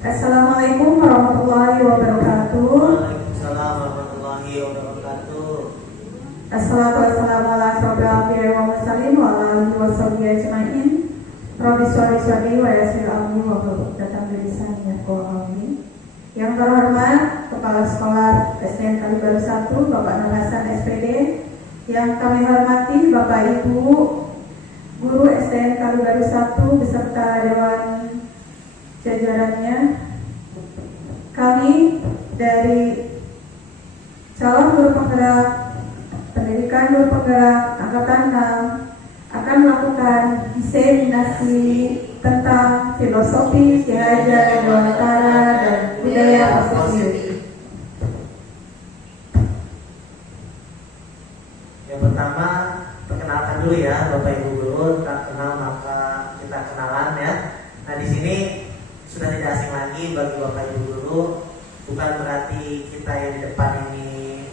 Assalamualaikum warahmatullahi wabarakatuh. Waalaikumsalam warahmatullahi wabarakatuh. Assalatu wassalamu ala asyrofil anbiya'i wal mursalin wa ala alihi washabihi ajmain. Rabbi sholli sholli wa yassir amri wa hlul 'uqdatam min lisani yafqahu qawli. Yang terhormat Kepala Sekolah SDN Kalibaru 1 Bapak Nur Hasan SPD, yang kami hormati Bapak Ibu Guru SDN Kalibaru 1 beserta Dewan jajarannya, kami dari calon guru penggerak pendidikan guru penggerak angkatan 6 akan melakukan diseminasi tentang filosofi Ki Hajar Dewantara dan budaya positif. Yang pertama, perkenalkan dulu ya Bapak Ibu Guru. Tak kenal maka kita kenalan ya. Nah, di sini sudah tidak asing lagi bagi Bapak Ibu Guru. Bukan berarti kita yang di depan ini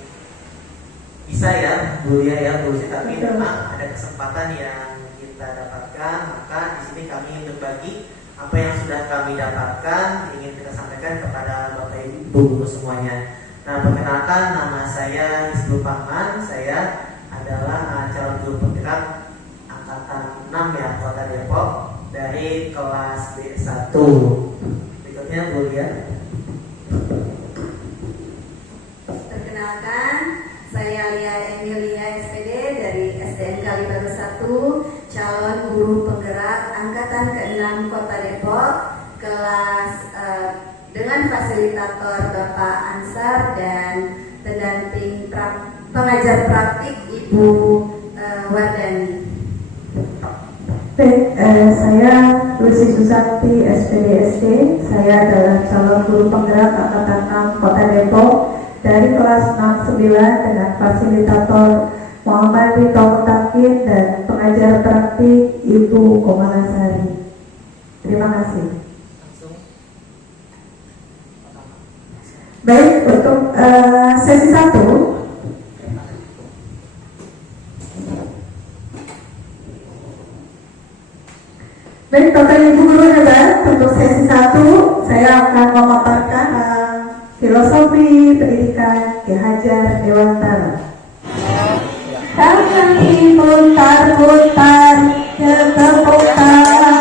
bisa ya Bu ya Bu, tapi memang ada kesempatan yang kita dapatkan. Maka di sini kami berbagi apa yang sudah kami dapatkan, ingin kita sampaikan kepada Bapak Ibu Guru semuanya. Nah, perkenalkan, nama saya Hizbul Fahman. Saya adalah calon guru penggerak angkatan 6 ya, Kota Depok, dari kelas B1. Berikutnya Bu ya. Perkenalkan, saya Lia Emilia SPD dari SDN Kalibaru 1, calon guru penggerak angkatan ke-6 Kota Depok, kelas dengan fasilitator Bapak Ansar dan pendamping pengajar praktik Ibu Wardani. Baik, saya Lucy Susanti SPDSD. Saya adalah calon guru penggerak angkatan 6 Kota Depok dari kelas 69 dengan fasilitator Muhammad Rito Mutakin dan pengajar praktik Ibu Komalasari. Terima kasih. Baik, untuk sesi 1 baik, Bapak Ibu Guru hebat, untuk sesi 1 saya akan memaparkan filosofi pendidikan Ki Hajar Dewantara. Tangan diputar-putar ke tepuk tangan,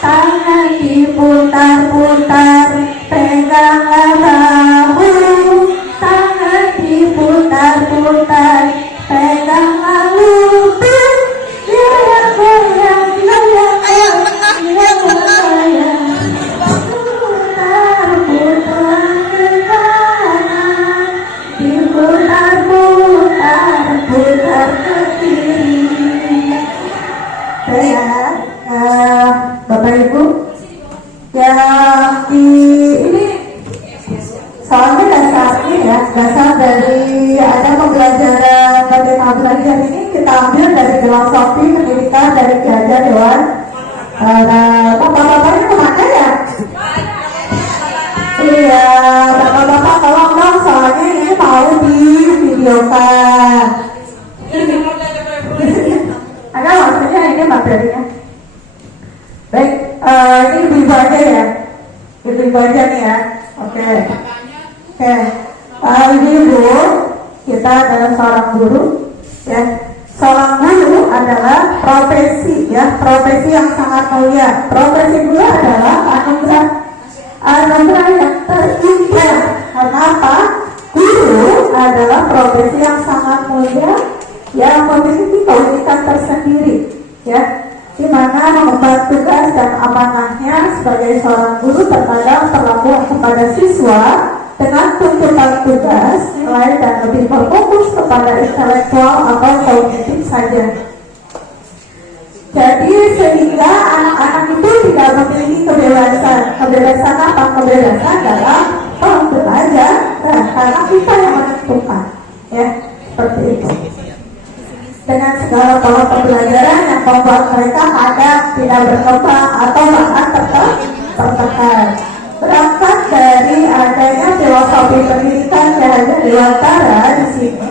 tangan diputar-putar peganglah bahu, tangan diputar-putar peganglah lutut, goyang-goyang, goyang-goyang, goyang-goyang, putar-putar ke kanan, diputar-putar, putar ke kiri. Bapak Ibu, yang ini soalnya dasarnya ya, dasar dari ada pembelajaran Merdeka Belajar ini kita ambil dari filosofi pendidikan dari Ki Hajar Dewantara. Bapak-bapaknya kemana ya? Iya, bapak-bapak tolong dong, soalnya ini mau di videokan. Ada maksudnya ini materinya. Baik, ini ibu-ibu aja ya, ibu-ibu aja nih ya. Oke. Ibu-ibu, kita adalah seorang guru ya. Seorang guru adalah profesi ya, profesi yang sangat mulia. Profesi guru adalah anugerah yang terindah. Karena apa? Guru adalah profesi yang sangat mulia, yang memiliki keunikan tersendiri ya, di mana mengemban tugas dan amanahnya sebagai seorang guru terkadang perlakuan kepada siswa dengan tuntutan tugas, nilai dan lebih berfokus kepada intelektual atau kognitif saja. Jadi sehingga anak-anak itu tidak memiliki kebebasan. Kebebasan apa? Kebebasan dalam belajar, karena kita yang menentukan, ya seperti itu. Dengan segala pola pembelajaran yang membuat mereka kadang tidak berkembang atau bahkan tertekan. Berangkat dari adanya filosofi pendidikan Ki Hajar Dewantara di sini.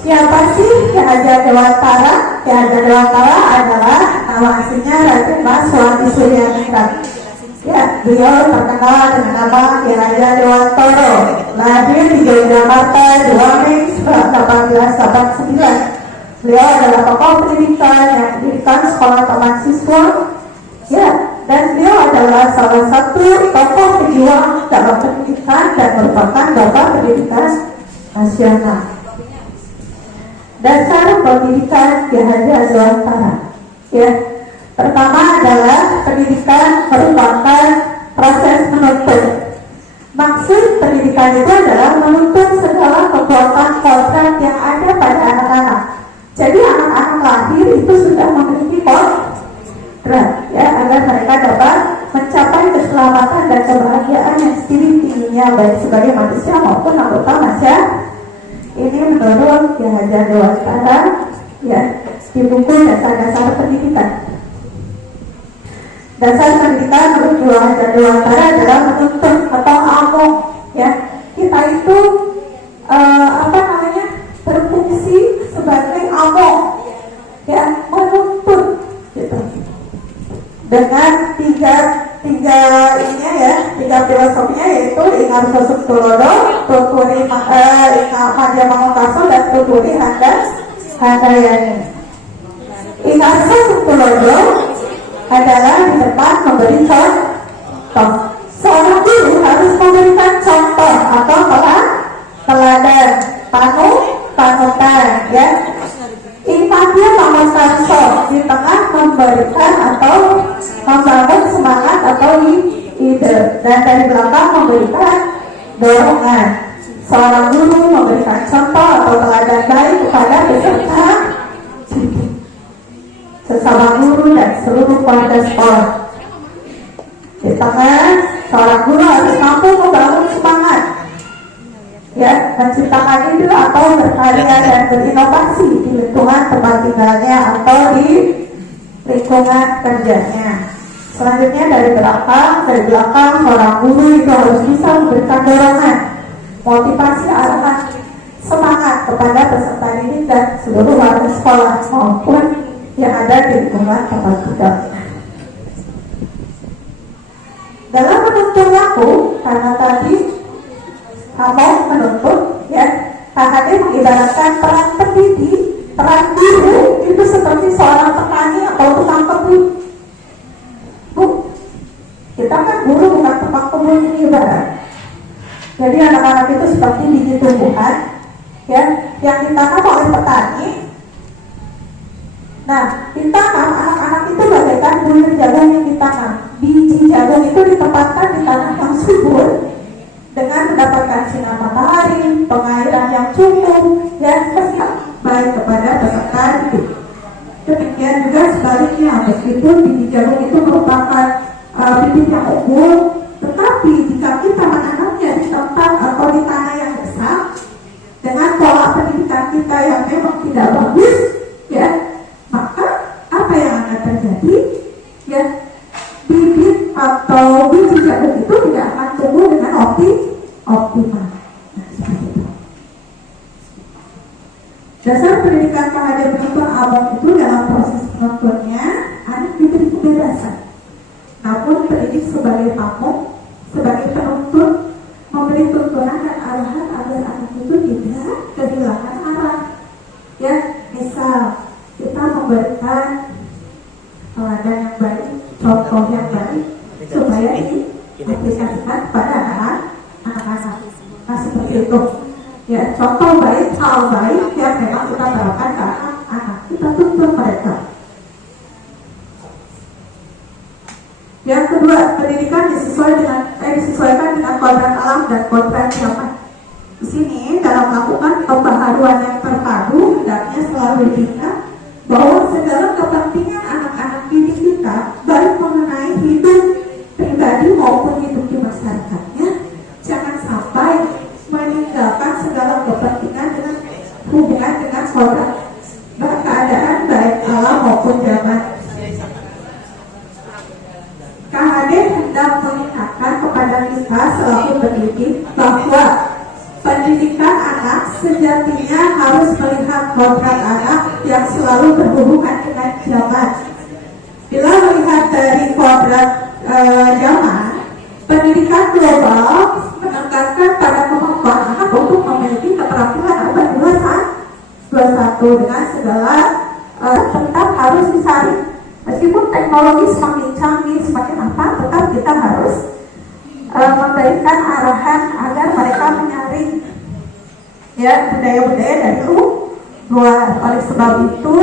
Siapa sih Ki Hajar Dewantara? Ki Hajar Dewantara adalah Nama aslinya Raden Mas Wahdi Suryaningrat. Ya, beliau terkenal dengan nama Ki Raja Dewantoro. Lahir di Yogyakarta 2 Mei 1889. Beliau adalah tokoh pendidikan yang mendirikan sekolah taman siswa. Ya, dan beliau adalah salah satu tokoh pejuang dalam pendidikan dan merupakan bapak pendidikan nasional. Dasar pendidikan Ki Hajar Dewantara. Ya, pertama adalah pendidikan merupakan proses menuntut. Maksud pendidikan itu adalah menuntut segala kekuatan kodrat yang ada pada anak-anak. Jadi anak-anak lahir itu sudah memiliki kodrat, ya, agar mereka dapat mencapai keselamatan dan kebahagiaan yang setinggi-tingginya baik sebagai manusia maupun anggota masyarakat. Ini menurut Ki Hajar Dewantara, ya, di buku Dasar-Dasar Pendidikan. Dasar pendidikan menurut Ki Hajar Dewantara adalah menuntut atau among, ya. Kita itu berfungsi sebagai among, ya, menuntut, gitu. Dengan tiga filosofinya, yaitu Ingar Sosok Tulodo, Tuturi Madya Mangunkaso, dan Tuturi Handayani. Ingar Sosok Tulodo adalah di depan memberi contoh. Seorang guru harus memberikan contoh atau teladan, panutan, ya. Infantnya Pamosanso di tengah memberikan atau membangun semangat atau ide, dan dari belakang memberikan dorongan. Seorang guru memberikan contoh atau teladan baik kepada peserta didik, sesama guru dan seluruh keluarga sekolah. Di tengah, seorang guru harus mampu membangun semangat, ya, menciptakan ide atau berkarya dan berinovasi di lingkungan tempat tinggalnya atau di lingkungan kerjanya. Selanjutnya dari belakang seorang guru itu harus bisa memberikan dorongan, motivasi, arahan, semangat kepada peserta didik dan seluruh warga sekolah maupun yang ada di lingkungan tempat tinggalnya. Dalam menuntut laku, karena tadi among menuntut, ya, KHD mengibaratkan peran pendidik, peran guru itu seperti seorang petani atau tukang kebun. Bu, kita kan guru bukan tukang kebun ini ibarat. Jadi anak-anak itu seperti biji tumbuhan, ya, yang ditanam oleh petani. Nah, ditanam, anak-anak itu bagaikan bulir jagung yang ditanam. Biji jagung itu ditempatkan di tanah yang subur dengan mendapatkan sinar matahari, pengairan yang cukup, dan baik kepada peserta didik. Demikian juga sebaliknya, meskipun biji jagung itu merupakan bibit yang unggul, tetapi jika kita menanamnya di tempat atau di tanah yang besar dengan pola pendidikan kita yang memang tidak bagus, ya, maka apa yang akan terjadi? Ya, bibit atau biji jagung itu tidak akan tumbuh dengan optimal. Nah, seperti itu. Dasar pendidikan KHD menuntut among itu dalam proses penuntutnya anak diberi kebebasan. Namun pendidik sebagai among, sebagai penuntut, memberi tuntunan dan arahan agar anak itu tidak kehilangan arah. Ya, misal kita memberikan teladan yang baik, contoh yang baik, supaya diaplikasikan pada anak-anak. Nah, seperti itu. Ya, contoh baik, hal baik yang memang kita terapkan ke anak-anak, kita tuntut mereka. Yang kedua, pendidikan disesuaikan dengan kodrat alam dan kodrat zaman. Di sini dalam melakukan pembaharuan yang terpadu, hendaknya selalu diingat bahwa segala kepentingan anak-anak didik kita, baik mengenai hidup pribadi maupun hidup di masyarakatnya, jangan sampai meninggalkan segala kepentingan dengan hubungan dengan kodrat keadaan baik alam maupun zaman. KHD hendak mengingatkan kepada kita selaku pendidik bahwa pendidikan anak sejatinya harus melihat kodrat anak yang selalu berhubungan dengan zaman. dari kodrat zaman, pendidikan global menekankan pada kemampuan anak untuk memiliki keterampilan abad 21 dengan segala tetap harus disaring. Meskipun teknologi semakin canggih, semakin apa, tetap kita harus memberikan arahan agar mereka menyaring ya budaya-budaya dari luar. Oleh sebab itu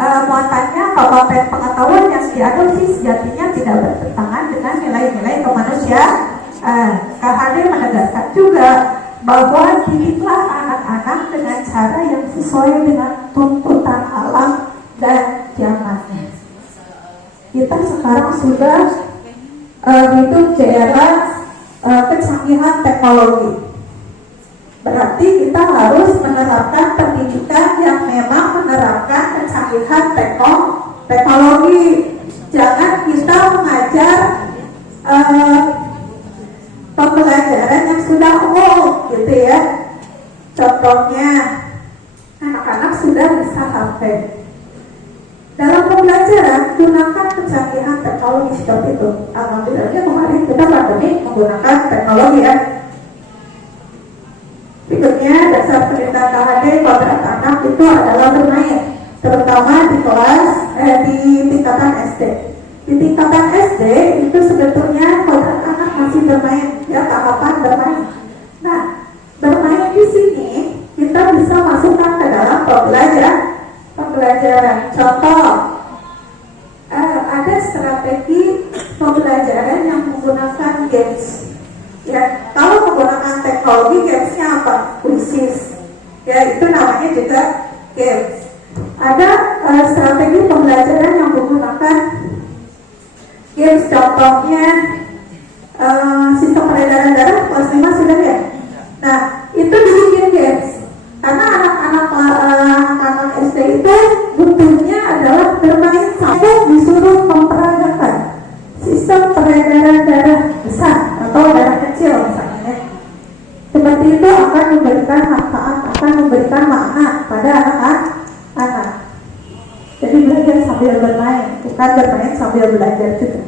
muatannya kabupaten pengetahuan yang diadopsi sejatinya tidak bertentangan dengan nilai-nilai kemanusiaan. KHD menegaskan juga bahwa didiklah anak-anak dengan cara yang sesuai dengan tuntutan alam dan zamannya. Kita sekarang sudah hidup di era kecanggihan teknologi. Berarti kita harus menerapkan pendidikan yang memang menerapkan kecanggihan teknologi. Jangan kita mengajar pembelajaran yang sudah old gitu ya. Contohnya anak-anak sudah bisa HP. Dalam pembelajaran gunakan kecanggihan teknologi seperti itu. Alhamdulillahnya kemarin kita pandemi menggunakan teknologi ya. Berikutnya dasar pendidikan KHD kodrat anak itu adalah bermain, terutama di kelas di tingkatan SD. Di tingkatan SD itu sebetulnya kodrat anak masih bermain, ya tahapan bermain. Nah, bermain di sini kita bisa masukkan ke dalam pembelajaran. Contoh, ada strategi pembelajaran yang menggunakan games. Ya, kalau menggunakan teknologi gamesnya apa? Kuisis. Ya, itu namanya juga games. Ada strategi pembelajaran yang menggunakan games. Contohnya sistem peredaran darah kelas 5 sudah ya. Nah, itu dibikin games. Karena anak-anak SD itu butuhnya adalah bermain sampai disuruh memperagakan sistem peredaran darah besar atau darah kecil misalnya. Seperti itu akan memberikan manfaat, akan memberikan makna pada anak-anak. Jadi belajar sambil bermain, bukan bermain sambil belajar juga.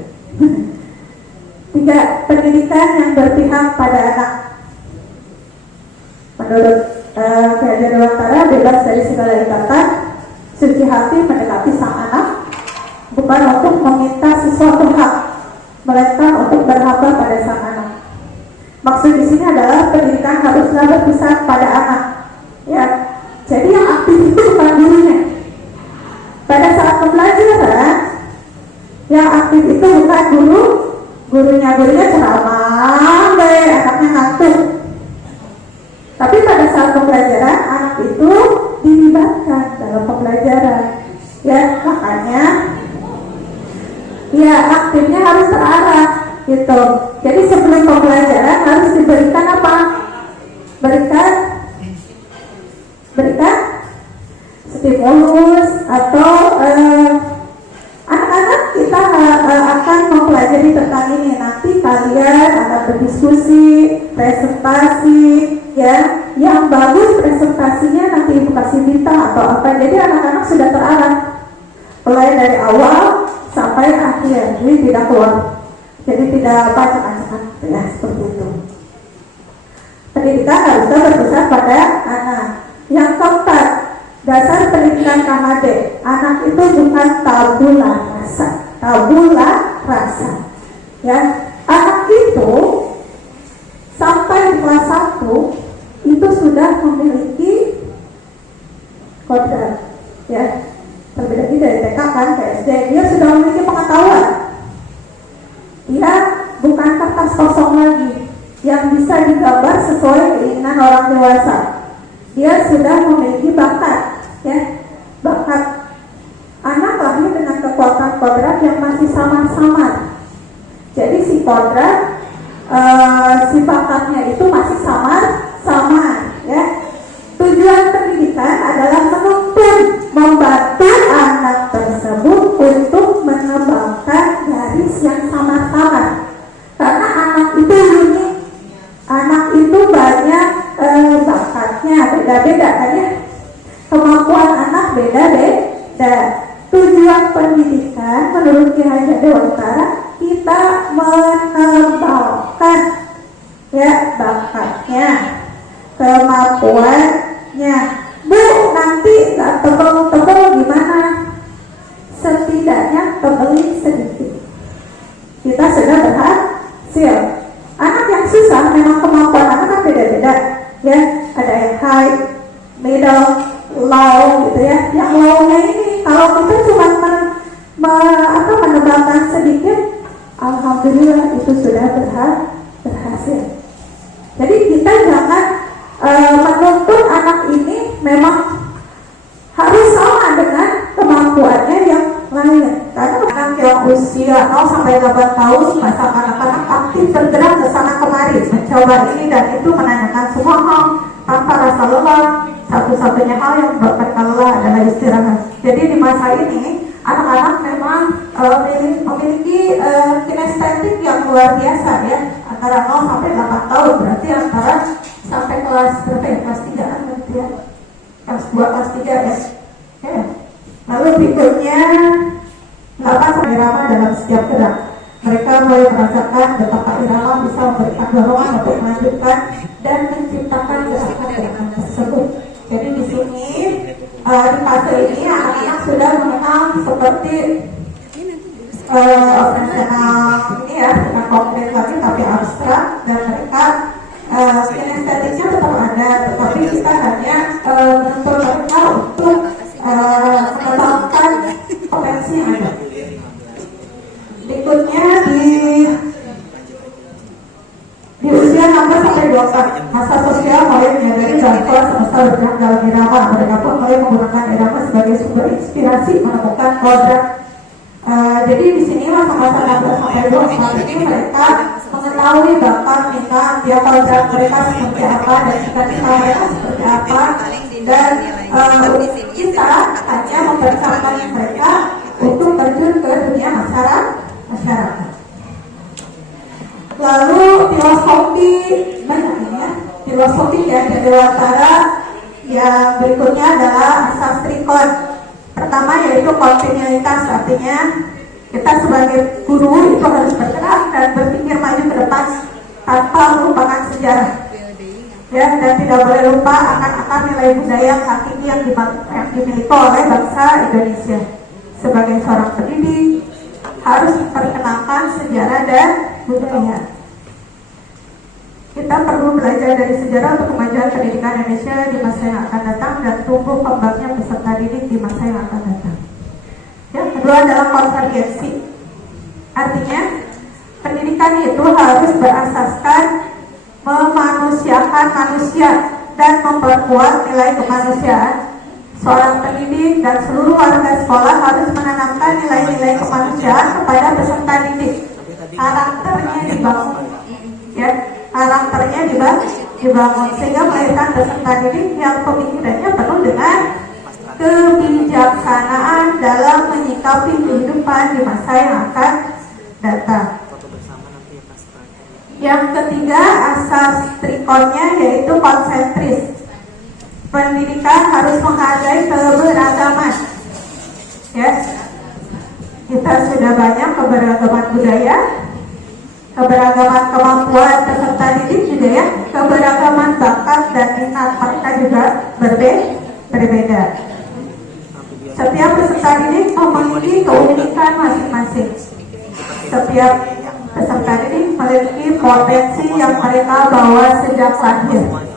3. Pendidikan yang berpihak pada anak. Menurut Ki Dewantara, bebas dari segala ikatan, suci hati mendekati sang anak, bukan untuk meminta sesuatu hak, melainkan untuk berhamba pada sang anak. Maksud di sini adalah pendidikan haruslah berpusat pada anak. Ya, jadi yang aktif itu bukan gurunya. Pada saat pembelajaran, yang aktif itu bukan gurunya ceramah, anaknya ngantuk. Tapi pada saat pembelajaran, anak itu dilibatkan dalam pembelajaran. Ya, makanya ya aktifnya harus terarah gitu. Jadi sebelum pembelajaran harus diberikan apa? Berikan stimulus atau anak-anak kita akan mempelajari tentang ini. Nanti kalian akan berdiskusi, presentasi, ya. Yang bagus presentasinya nanti ibu kasih minta atau apa. Jadi anak-anak sudah terarah mulai dari awal sampai akhir, jadi tidak keluar, jadi tidak acak-acakan, ya seperti itu. Pendidikan harusnya berpusat pada anak. Yang keempat, dasar pendidikan KHD, anak itu bukan tabula rasa, ya. Anak itu sampai kelas 1 itu sudah memiliki kodrat, ya. Berbeda dari TK kan ke SD, dia sudah memiliki pengetahuan. Dia bukan kertas kosong lagi yang bisa digambar sesuai keinginan orang dewasa. Dia sudah memiliki bakat, ya. Bakat. Anak lahir dengan kekuatan kodrat yang masih samar-samar. Jadi si kodrat, si bakatnya itu masih samar, ya. Tujuan pendidikan adalah menuntun, membantu anak tersebut untuk mengembangkan garis yang samar-samar. Karena anak itu unik, anak itu banyak bakatnya beda-beda kan ya. Kemampuan anak beda-beda. tujuan pendidikan menurut Ki Hajar Dewantara kita mengembangkan ya bakatnya, kemampuannya. Bu, nanti nggak tebel-tebel gimana? Setidaknya tebelin sedikit. Kita sudah berhasil. Anak yang susah memang kemampuan anak kan beda-beda ya. Ada yang high, middle, low gitu ya. Yang low-nya ini kalau kita cuma menebakkan sedikit, alhamdulillah itu sudah berhasil. Jadi kita jangan menuntut anak ini memang harus sama dengan kemampuannya yang lain. Karena anak yang usia 0 sampai 8 tahun masa anak-anak aktif bergerak ke sana kemari, mencoba ini dan itu, menanyakan semua hal tanpa rasa lelah. Satu-satunya hal yang membuatkan lelah adalah istirahat. Jadi di masa ini anak-anak memang memiliki kinestetik yang luar biasa ya, antara 0 sampai 8 tahun, berarti antara sampai kelas berapa ya? Kelas 3 kan berarti ya, kelas 2, kelas 3 ya. Lalu berikutnya 8 sampai irama dalam setiap gerak. Mereka mulai merasakan betapa irama bisa memberikan dorongan untuk melanjutkan dan menciptakan gerakan tersebut. Jadi di sini di fase ini anak-anak sudah mengenal seperti operasional ini ya, bukan konkret lagi tapi abstrak, dan mereka kinestetiknya tetap ada, tetapi kita hanya menuntut mereka untuk mengembangkan potensi yang ada. Berikutnya di usia 16 sampai 24, masa sosial mulai menyadari bahwa semesta bergerak dalam irama. Mereka pun mulai menggunakan irama sebagai sumber inspirasi menemukan kodrat. Jadi di sini masa-masa 16 sampai 24 ini mereka mengetahui bakat, minat, dia kodrat mereka seperti apa dan cita-cita mereka seperti apa, dan kita hanya mempersiapkan mereka untuk terjun ke dunia masyarakat. Lalu filosofi banyak ya, filosofi ya Dewantara yang berikutnya adalah asas trikon. Pertama yaitu kontinuitas, artinya kita sebagai guru itu harus bergerak dan berpikir maju ke depan tanpa melupakan sejarah. Ya, dan tidak boleh lupa akan nilai budaya hakiki yang dimiliki oleh bangsa Indonesia. Sebagai seorang pendidik harus memperkenalkan sejarah dan budaya. Kita perlu belajar dari sejarah untuk kemajuan pendidikan Indonesia di masa yang akan datang dan tumbuh kembangnya peserta didik di masa yang akan datang. Yang kedua adalah konvergensi. Artinya pendidikan itu harus berasaskan memanusiakan manusia dan memperkuat nilai kemanusiaan. Seorang pendidik dan seluruh warga sekolah harus menanamkan nilai-nilai kemanusiaan kepada peserta didik. Karakternya dibangun, ya, karakternya dibangun sehingga melahirkan peserta didik yang pemikirannya penuh dengan kebijaksanaan dalam menyikapi kehidupan di masa yang akan datang. Yang ketiga, asas trikonnya yaitu konsentris. Pendidikan harus menghargai keberagaman. Ya, kita sudah banyak keberagaman budaya, keberagaman kemampuan peserta didik juga ya, keberagaman bakat dan minat mereka juga berbeda. Setiap peserta didik memiliki keunikan masing-masing. Setiap peserta didik memiliki potensi yang mereka bawa sejak lahir.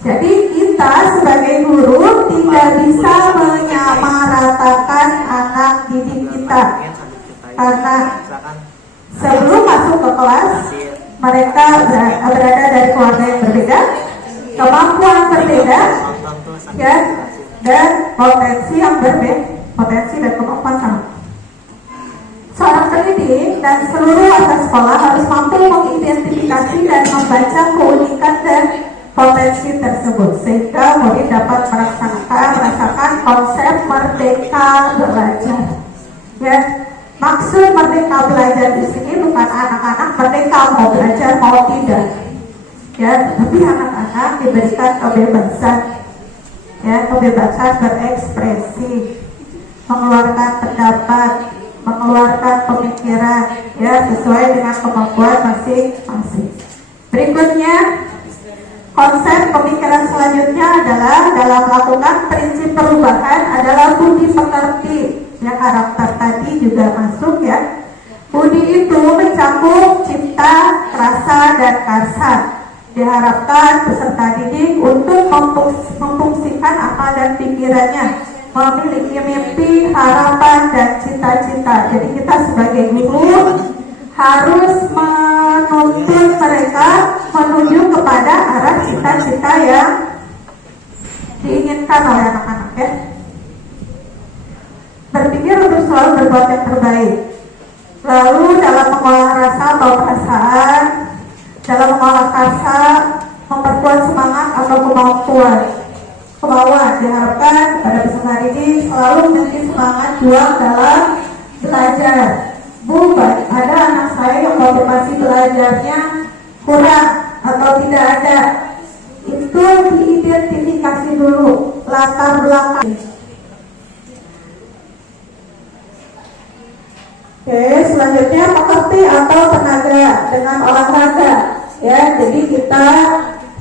Jadi kita sebagai guru tidak bisa menyamaratakan anak didik kita, karena sebelum masuk ke kelas mereka berada dari keluarga yang berbeda, kemampuan berbeda, ya, dan potensi yang berbeda, potensi dan kemampuan sama. Seorang pendidik dan seluruh warga sekolah harus mampu mengidentifikasi dan membaca keunikan dan potensi tersebut sehingga murid dapat merasakan konsep merdeka belajar. Ya, maksud merdeka belajar di sini bukan anak-anak merdeka mau belajar mau tidak, ya, tapi anak-anak diberikan kebebasan, ya, kebebasan berekspresi. mengeluarkan pendapat, mengeluarkan pemikiran ya sesuai dengan kemampuan masing-masing. Berikutnya, konsep pemikiran selanjutnya adalah dalam melakukan prinsip perubahan adalah budi pekerti. Ya, karakter tadi juga masuk ya. Budi itu mencakup cipta, rasa, dan karsa. Diharapkan peserta didik untuk memfungsikan akal dan pikirannya, memiliki mimpi, harapan, dan cita-cita. Jadi kita sebagai guru harus menuntun mereka menuju kepada arah cita-cita yang diinginkan oleh anak-anak ya. Berpikir untuk selalu berbuat yang terbaik. Lalu dalam mengolah rasa atau perasaan, dalam mengolah karsa, memperkuat semangat atau kemauan. Diharapkan pada peserta didik selalu memiliki semangat juang dalam belajar. Bu, ada anak saya yang motivasi belajarnya kurang atau tidak ada. Itu diidentifikasi dulu latar belakang. Oke, selanjutnya pekerti atau tenaga dengan olahraga. Ya, jadi kita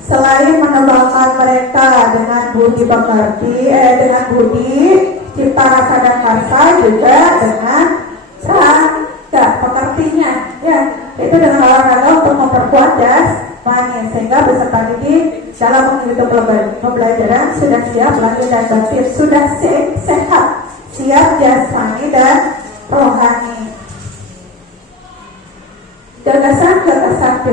selain menembangkan mereka dengan budi pekerti, dengan budi cipta, rasa, dan karsa, juga dengan pekertinya. Ya, itu dengan olahraga untuk memperkuat jasmani sehingga peserta didik dalam mengikuti pembelajaran sudah siap lahir dan batin, sudah sehat, siap jasmani dan rohani. Gagasan-gagasan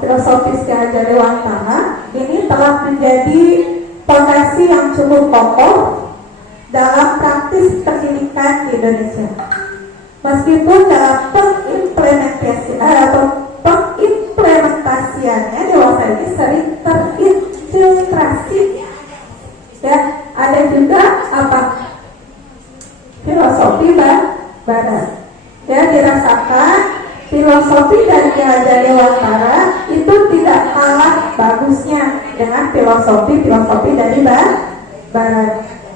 filosofis Ki Hajar Dewantara ini telah menjadi fondasi yang cukup kokoh dalam praktis pendidikan di Indonesia. Meskipun dalam pengimplementasiannya dewasa ini sering terinfiltrasi, ya, ada juga filosofi barat. Ya, dirasakan filosofi dari Ki Hajar Dewantara itu tidak kalah bagusnya dengan filosofi dari barat.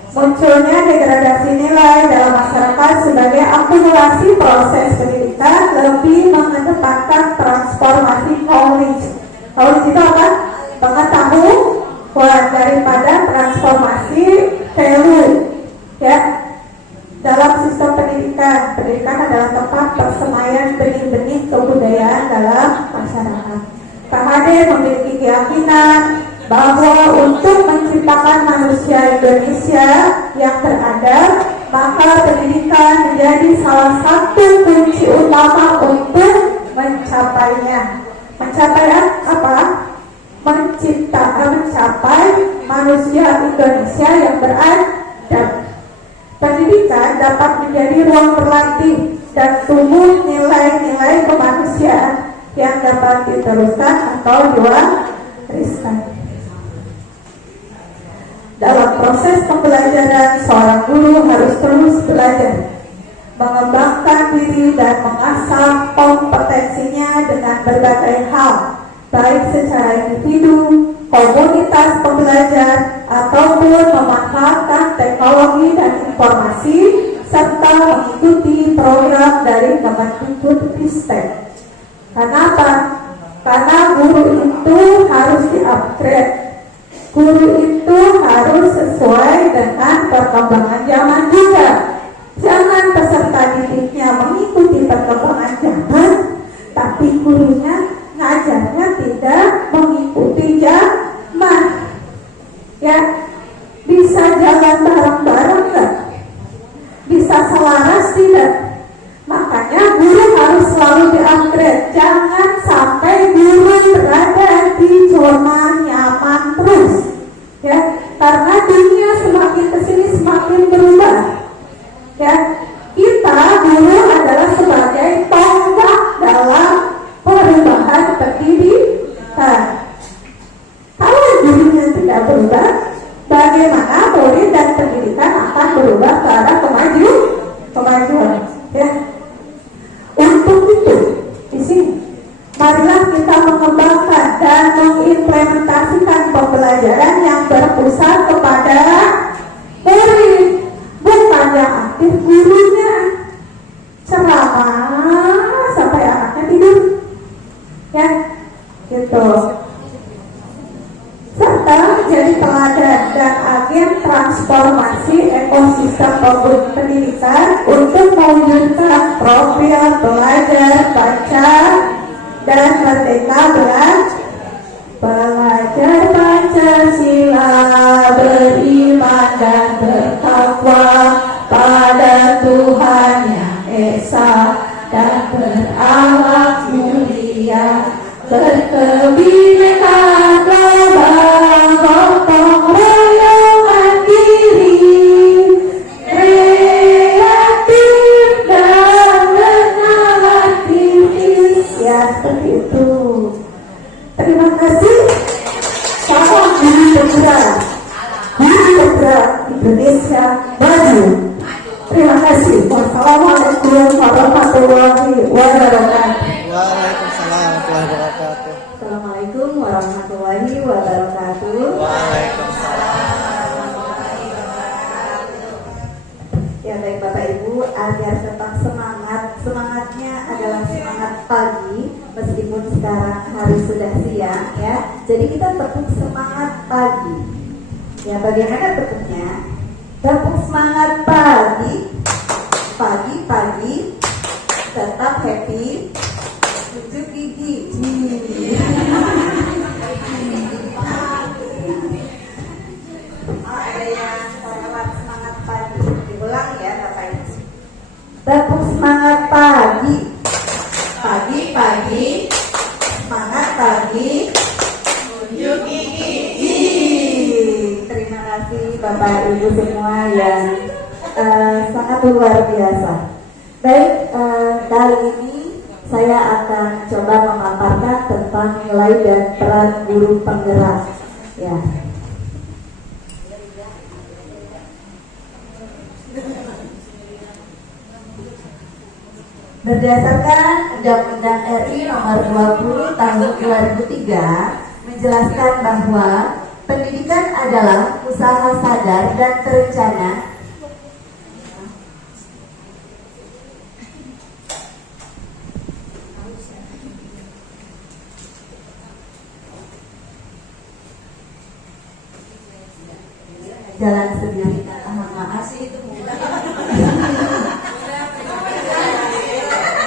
Munculnya degradasi nilai dalam masyarakat sebagai akumulasi proses pendidikan lebih mengedepankan transformasi knowledge. Knowledge itu apa? Pengetahuan daripada transformasi value. Ya, dalam sistem pendidikan adalah tempat persemaian benih-benih kebudayaan dalam masyarakat. KHD memiliki keyakinan bahwa untuk menciptakan manusia Indonesia yang beradab, maka pendidikan menjadi salah satu kunci utama untuk mencapainya. Mencapai apa? Mencapai manusia Indonesia yang beradab. Pendidikan dapat menjadi ruang berlatih dan tumbuh nilai-nilai kemanusiaan yang dapat diteruskan atau diwariskan. Dalam proses pembelajaran, seorang guru harus terus belajar, mengembangkan diri dan mengasah kompetensinya dengan berbagai hal, baik secara individu, komunitas pembelajar, ataupun memanfaatkan teknologi dan informasi, serta mengikuti program dari Kemendikbudristek. Kenapa? Karena guru itu harus di-upgrade. Guru itu harus sesuai dengan perkembangan zaman juga. Jangan peserta didiknya mengikuti perkembangan zaman, tapi gurunya ngajarnya tidak mengikuti zaman. Ya, bisa jalan bareng-bareng nggak? Bisa selaras tidak? Makanya guru harus selalu di-upgrade. Jangan sampai guru berada di zona nyaman terus. Ya, karena dunia semakin kesini semakin berubah. Ya, kita guru adalah sebagai tonggak dalam perubahan pendidikan. Kalau gurunya tidak berubah, bagaimana murid dan pendidikan akan berubah ke arah kemajuan? Ya, untuk itu di sini marilah kita mengembangkan dan mengimplementasikan pembelajaran yang berpusat kepada murid, bukan yang aktif itu. Serta menjadi teladan dan agen transformasi ekosistem pendidikan untuk mewujudkan profil belajar baca dan merdeka belajar Pancasila, beriman dan bertakwa pada Tuhan yang Esa dan berakhlak mulia, berkebinekaan global, gotong royong mandiri, kreatif dan kenal aktivis. Ya, seperti itu. Terima kasih. Salam Budi Bergerak, Budi Bergerak Indonesia Maju. Terima kasih. Wassalamualaikum warahmatullahi wabarakatuh. Waalaikumsalam warahmatullahi wabarakatuh. Assalamualaikum warahmatullahi wabarakatuh. Waalaikumsalam. Ya baik Bapak Ibu, agar tetap semangatnya adalah semangat pagi meskipun sekarang hari sudah siang ya. Jadi kita tepuk semangat pagi. Ya bagaimana tepuknya? Tepuk semangat pagi, pagi tetap happy, tujuh gigi. Ada yang lewat semangat pagi, diulang ya Bapak Ibu. Tepuk semangat pagi, semangat pagi, tujuh gigi. Terima kasih Bapak Ibu semua yang sangat luar biasa. Baik, kali ini saya akan coba memaparkan tentang nilai dan peran guru penggerak. Ya. Berdasarkan Undang-Undang RI Nomor 20 Tahun 2003 menjelaskan bahwa pendidikan adalah usaha sadar dan terencana jalan sendiri. Maaf sih itu mudah.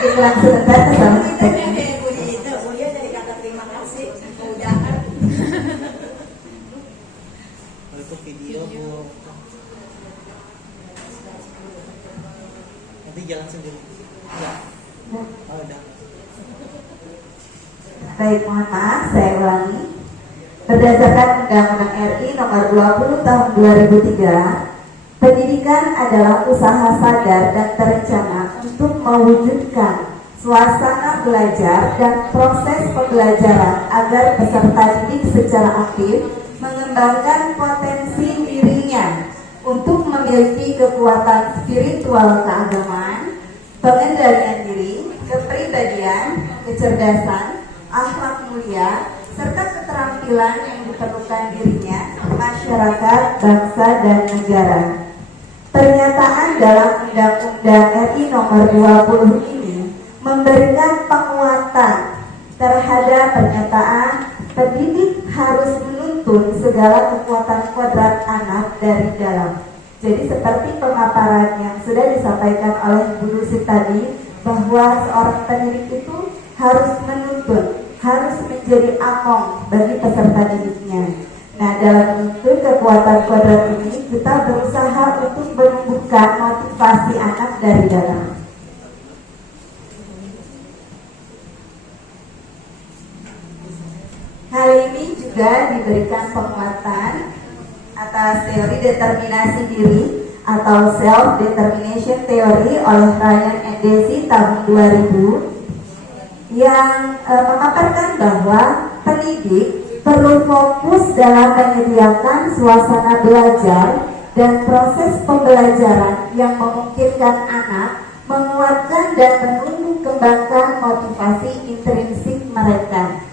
Iklan sebentar sama Mulia dari kata terima kasih mudah. Itu video Bu. Nanti jalan sendiri. Ya. Oh, udah. Baik, mohon maaf, saya ulangi. Berdasarkan Undang-Undang RI Nomor 20 Tahun 2003, pendidikan adalah usaha sadar dan terencana untuk mewujudkan suasana belajar dan proses pembelajaran agar peserta didik secara aktif mengembangkan potensi dirinya untuk memiliki kekuatan spiritual keagamaan, pengendalian diri, kepribadian, kecerdasan, akhlak mulia, serta keterampilan yang diperlukan dirinya, masyarakat, bangsa, dan negara. Pernyataan dalam Undang-Undang RI Nomor 20 ini memberikan penguatan terhadap pernyataan pendidik harus menuntun segala kekuatan kodrat anak dari dalam. Jadi seperti pemaparan yang sudah disampaikan oleh Bu Lucy tadi, bahwa seorang pendidik itu harus menuntun, harus menjadi among bagi peserta didiknya. Nah, dalam bentuk kekuatan kodrat ini kita berusaha untuk menumbuhkan motivasi anak dari dalam. Hal ini juga diberikan penguatan atas teori determinasi diri atau self determination theory oleh Ryan and Deci tahun 2000 yang memaparkan bahwa pendidik perlu fokus dalam menyediakan suasana belajar dan proses pembelajaran yang memungkinkan anak menguatkan dan menumbuh kembangkan motivasi intrinsik mereka.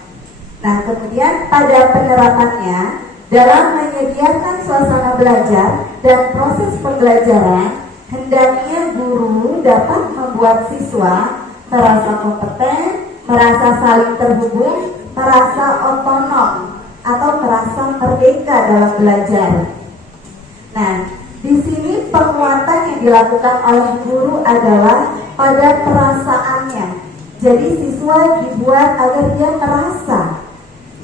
Nah, kemudian pada penerapannya dalam menyediakan suasana belajar dan proses pembelajaran, hendaknya guru dapat membuat siswa merasa kompeten, merasa saling terhubung, merasa otonom atau merasa merdeka dalam belajar. Nah, di sini penguatan yang dilakukan oleh guru adalah pada perasaannya. Jadi siswa dibuat agar dia merasa,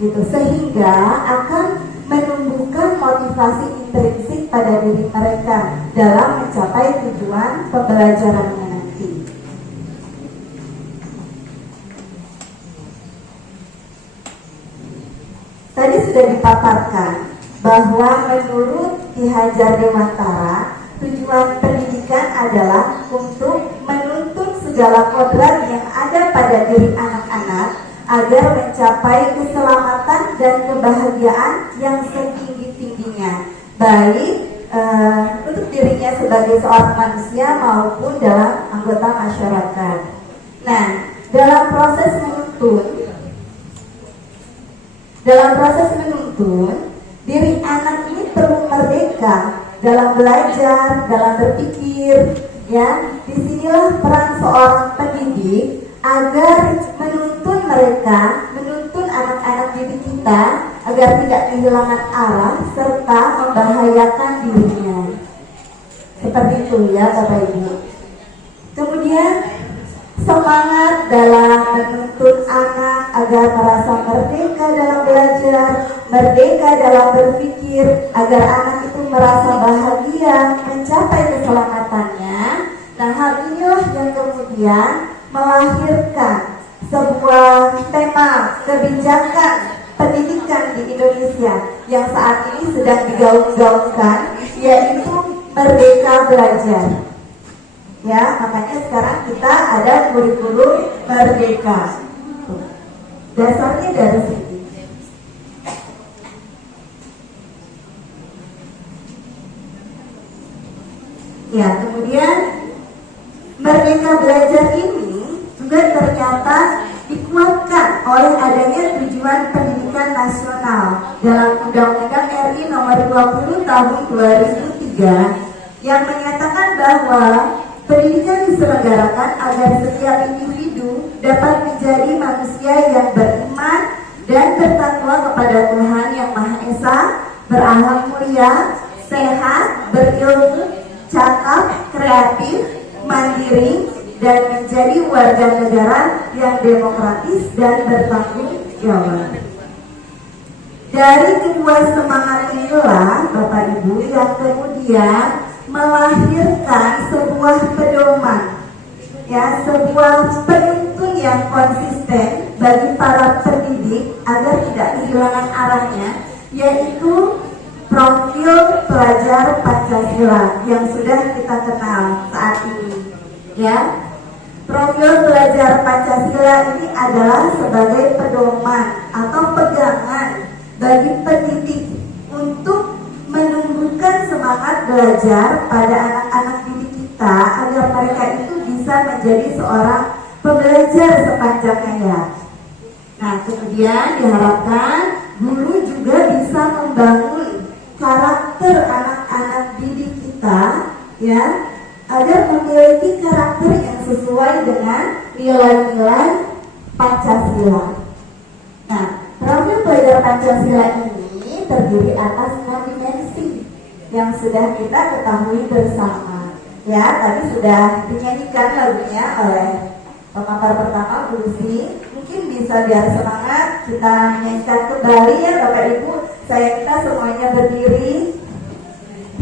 gitu, sehingga akan menumbuhkan motivasi intrinsik pada diri mereka dalam mencapai tujuan pembelajarannya nanti. Tadi sudah dipaparkan bahwa menurut Ki Hajar Dewantara, tujuan pendidikan adalah untuk menuntut segala kodrat yang ada pada diri anak-anak agar mencapai keselamatan dan kebahagiaan yang setinggi-tingginya, baik untuk dirinya sebagai seorang manusia maupun dalam anggota masyarakat. Nah, dalam proses menuntun, diri anak ini perlu merdeka dalam belajar, dalam berpikir, ya. Disinilah peran seorang pendidik agar menuntun mereka, menuntun anak-anak didik kita agar tidak kehilangan arah serta membahayakan dirinya. Seperti itu ya Bapak Ibu. Kemudian semangat dalam menuntun anak agar merasa merdeka dalam belajar, merdeka dalam berpikir, agar anak itu merasa bahagia mencapai keselamatannya. Nah, hal inilah yang kemudian melahirkan sebuah tema kebijakan pendidikan di Indonesia yang saat ini sedang digaung-gaungkan, yaitu Merdeka Belajar. Ya, makanya sekarang kita ada kurikulum Merdeka. Dasarnya dari sini. Ya, kemudian Merdeka Belajar ini juga ternyata dikuatkan oleh adanya tujuan pendidikan nasional dalam Undang-Undang RI Nomor 20 Tahun 2003 yang menyatakan bahwa pendidikan diselenggarakan agar setiap individu dapat menjadi manusia yang beriman dan bertakwa kepada Tuhan Yang Maha Esa, berakhlak mulia, sehat, berilmu, cakap, kreatif, mandiri, dan menjadi warga negara yang demokratis dan bertanggung jawab. Dari kedua semangat inilah Bapak Ibu yang kemudian melahirkan sebuah pedoman, ya, sebuah penuntun yang konsisten bagi para pendidik agar tidak kehilangan arahnya, yaitu profil pelajar Pancasila yang sudah kita kenal saat ini. Ya, profil pelajar Pancasila ini adalah sebagai pedoman atau pegangan bagi pendidik untuk menumbuhkan semangat belajar pada anak-anak didik kita agar mereka itu bisa menjadi seorang pembelajar sepanjang hayat. Nah, kemudian diharapkan guru juga bisa membangun karakter anak-anak didik kita, ya, agar memiliki karakter yang sesuai dengan nilai-nilai Pancasila. Nah, profil pelajar Pancasila ini terdiri atas 6 dimensi yang sudah kita ketahui bersama. Ya, tadi sudah dinyanyikan lagunya oleh pemapar pertama Bu Lucy. Mungkin bisa biar semangat kita nyanyikan kembali ya Bapak Ibu. Saya minta semuanya berdiri.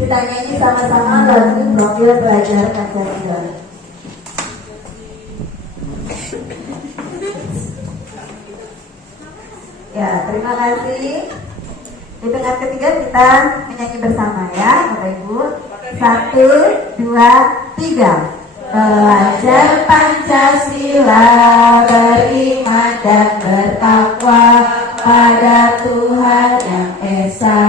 Kita nyanyi sama-sama lagu profil pelajar Pancasila. Ya, terima kasih. Di tengah ketiga kita menyanyi bersama ya Bapak Ibu. 1, 2, 3. Pelajar Pancasila beriman dan bertakwa pada Tuhan Yang Esa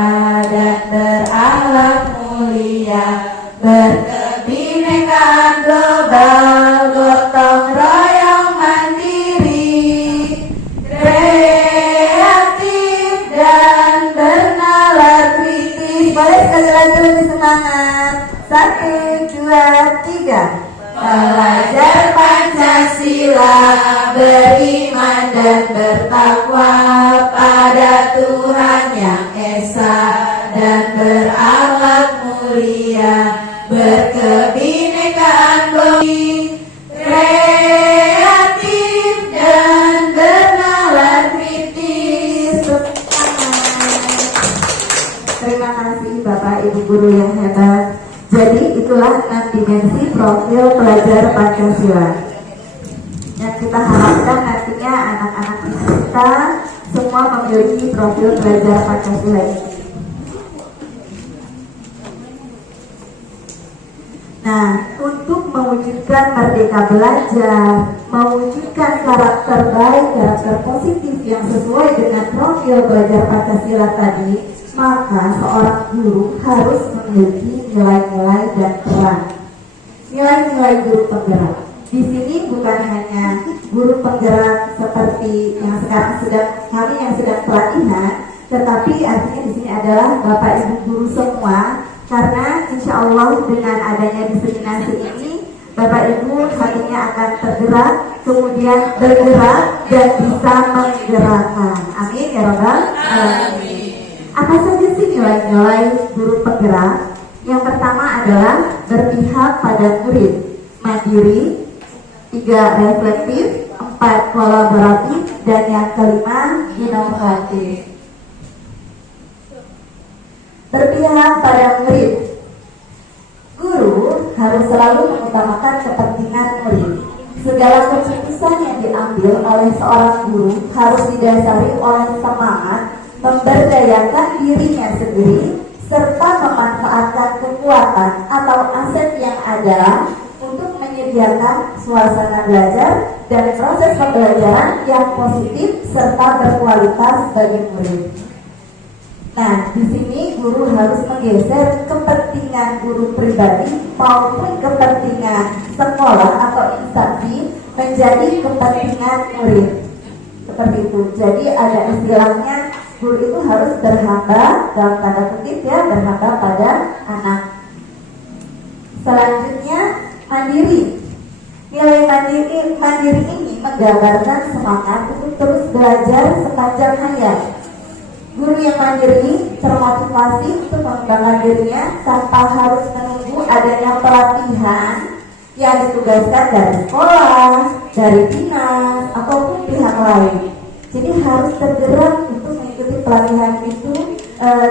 dan berakhlak mulia, berkebinekaan global, gotong royong mandiri, kreatif dan bernalar kritis. Boleh sekali lagi lebih semangat. 1, 2, 3. Pelajar Pancasila beriman dan dan bertakwa pada Tuhan yang Esa, dan berakhlak mulia, berkebinekaan bumi, kreatif dan bernalar kritis. Terima kasih Bapak Ibu guru yang hebat. Jadi itulah 6 dimensi profil pelajar Pancasila yang kita harapkan nantinya anak-anak kita semua memiliki profil pelajar Pancasila ini. Nah, untuk mewujudkan merdeka belajar, mewujudkan karakter baik, karakter positif yang sesuai dengan profil pelajar Pancasila tadi, maka seorang guru harus memiliki nilai-nilai dan peran. Nilai-nilai guru penggerak. Di sini bukan hanya guru penggerak seperti yang sekarang kami yang sedang pelatihan, tetapi artinya di sini adalah Bapak Ibu guru semua, karena insya Allah dengan adanya diseminasi ini, Bapak Ibu hatinya akan tergerak, kemudian bergerak dan bisa menggerakkan. Amin ya Rabbal alamin. Apa saja sih nilai-nilai guru penggerak? Yang pertama adalah berpihak pada murid, mandiri, 3 reflektif, 4 kolaboratif, dan yang kelima inovatif. Berpihak pada murid. Guru harus selalu mengutamakan kepentingan murid. Segala keputusan yang diambil oleh seorang guru harus didasari oleh semangat memberdayakan dirinya sendiri serta memanfaatkan kekuatan atau aset yang ada untuk menyediakan suasana belajar dan proses pembelajaran yang positif serta berkualitas bagi murid. Nah, di sini guru harus menggeser kepentingan guru pribadi maupun kepentingan sekolah atau instansi menjadi kepentingan murid. Seperti itu. Jadi ada istilahnya, guru itu harus berhamba, dalam tanda kutip ya, berhamba pada anak. Selanjutnya mandiri. Nilai mandiri ini menggambarkan semangat untuk terus belajar sepanjang hayat. Guru yang mandiri termotivasi untuk mengembangkan dirinya tanpa harus menunggu adanya pelatihan yang ditugaskan dari sekolah, dari dinas, ataupun pihak lain. Jadi harus tergerak untuk mengikuti pelatihan itu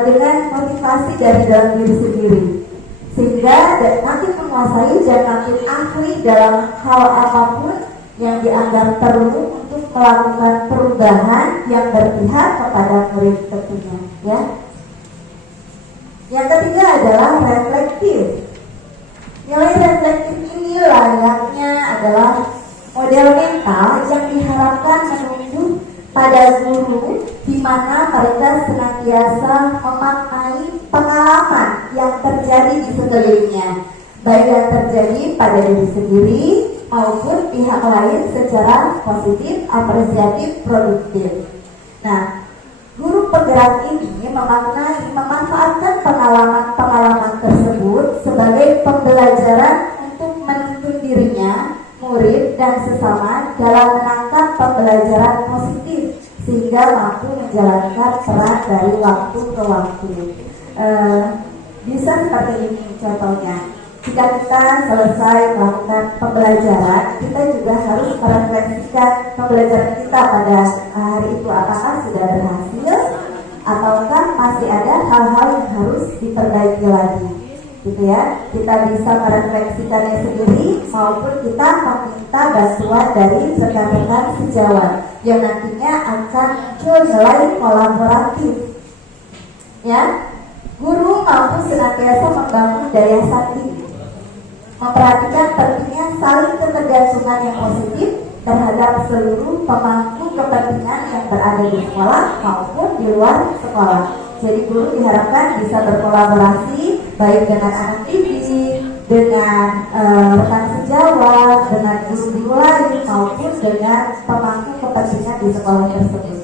dengan motivasi dari dalam diri sendiri, sehingga makin menguasai dan makin ahli dalam hal apapun yang dianggap perlu untuk melakukan perubahan yang berpihak kepada murid tentunya, ya. Yang ketiga adalah reflektif. Nilai reflektif ini layaknya adalah model mental yang diharapkan menunjuk pada guru, di mana mereka senantiasa memaknai pengalaman yang terjadi di sekelilingnya, baik yang terjadi pada diri sendiri maupun pihak lain secara positif, apresiatif, produktif. Nah, guru penggerak ini memanfaatkan pengalaman-pengalaman tersebut sebagai pembelajaran untuk menuntun dirinya, murid dan sesama dalam menangkap pembelajaran positif sehingga mampu menjalankan peran dari waktu ke waktu. Bisa seperti ini contohnya. Jika kita selesai melakukan pembelajaran, kita juga harus merefleksikan pembelajaran kita pada hari itu, apakah sudah berhasil ataukah masih ada hal-hal yang harus diperbaiki lagi, gitu ya. Kita bisa merefleksikannya sendiri maupun kita meminta bantuan dari rekan-rekan sejawat yang nantinya akan muncul nilai kolaboratif, ya. Guru mampu senantiasa membangun daya saing, memperhatikan pentingnya saling ketergantungan yang positif terhadap seluruh pemangku kepentingan yang berada di sekolah maupun di luar sekolah. Jadi guru diharapkan bisa berkolaborasi baik dengan anak didik, dengan rekan sejawat, dengan guru lain maupun dengan pemangku kepentingan di sekolah tersebut.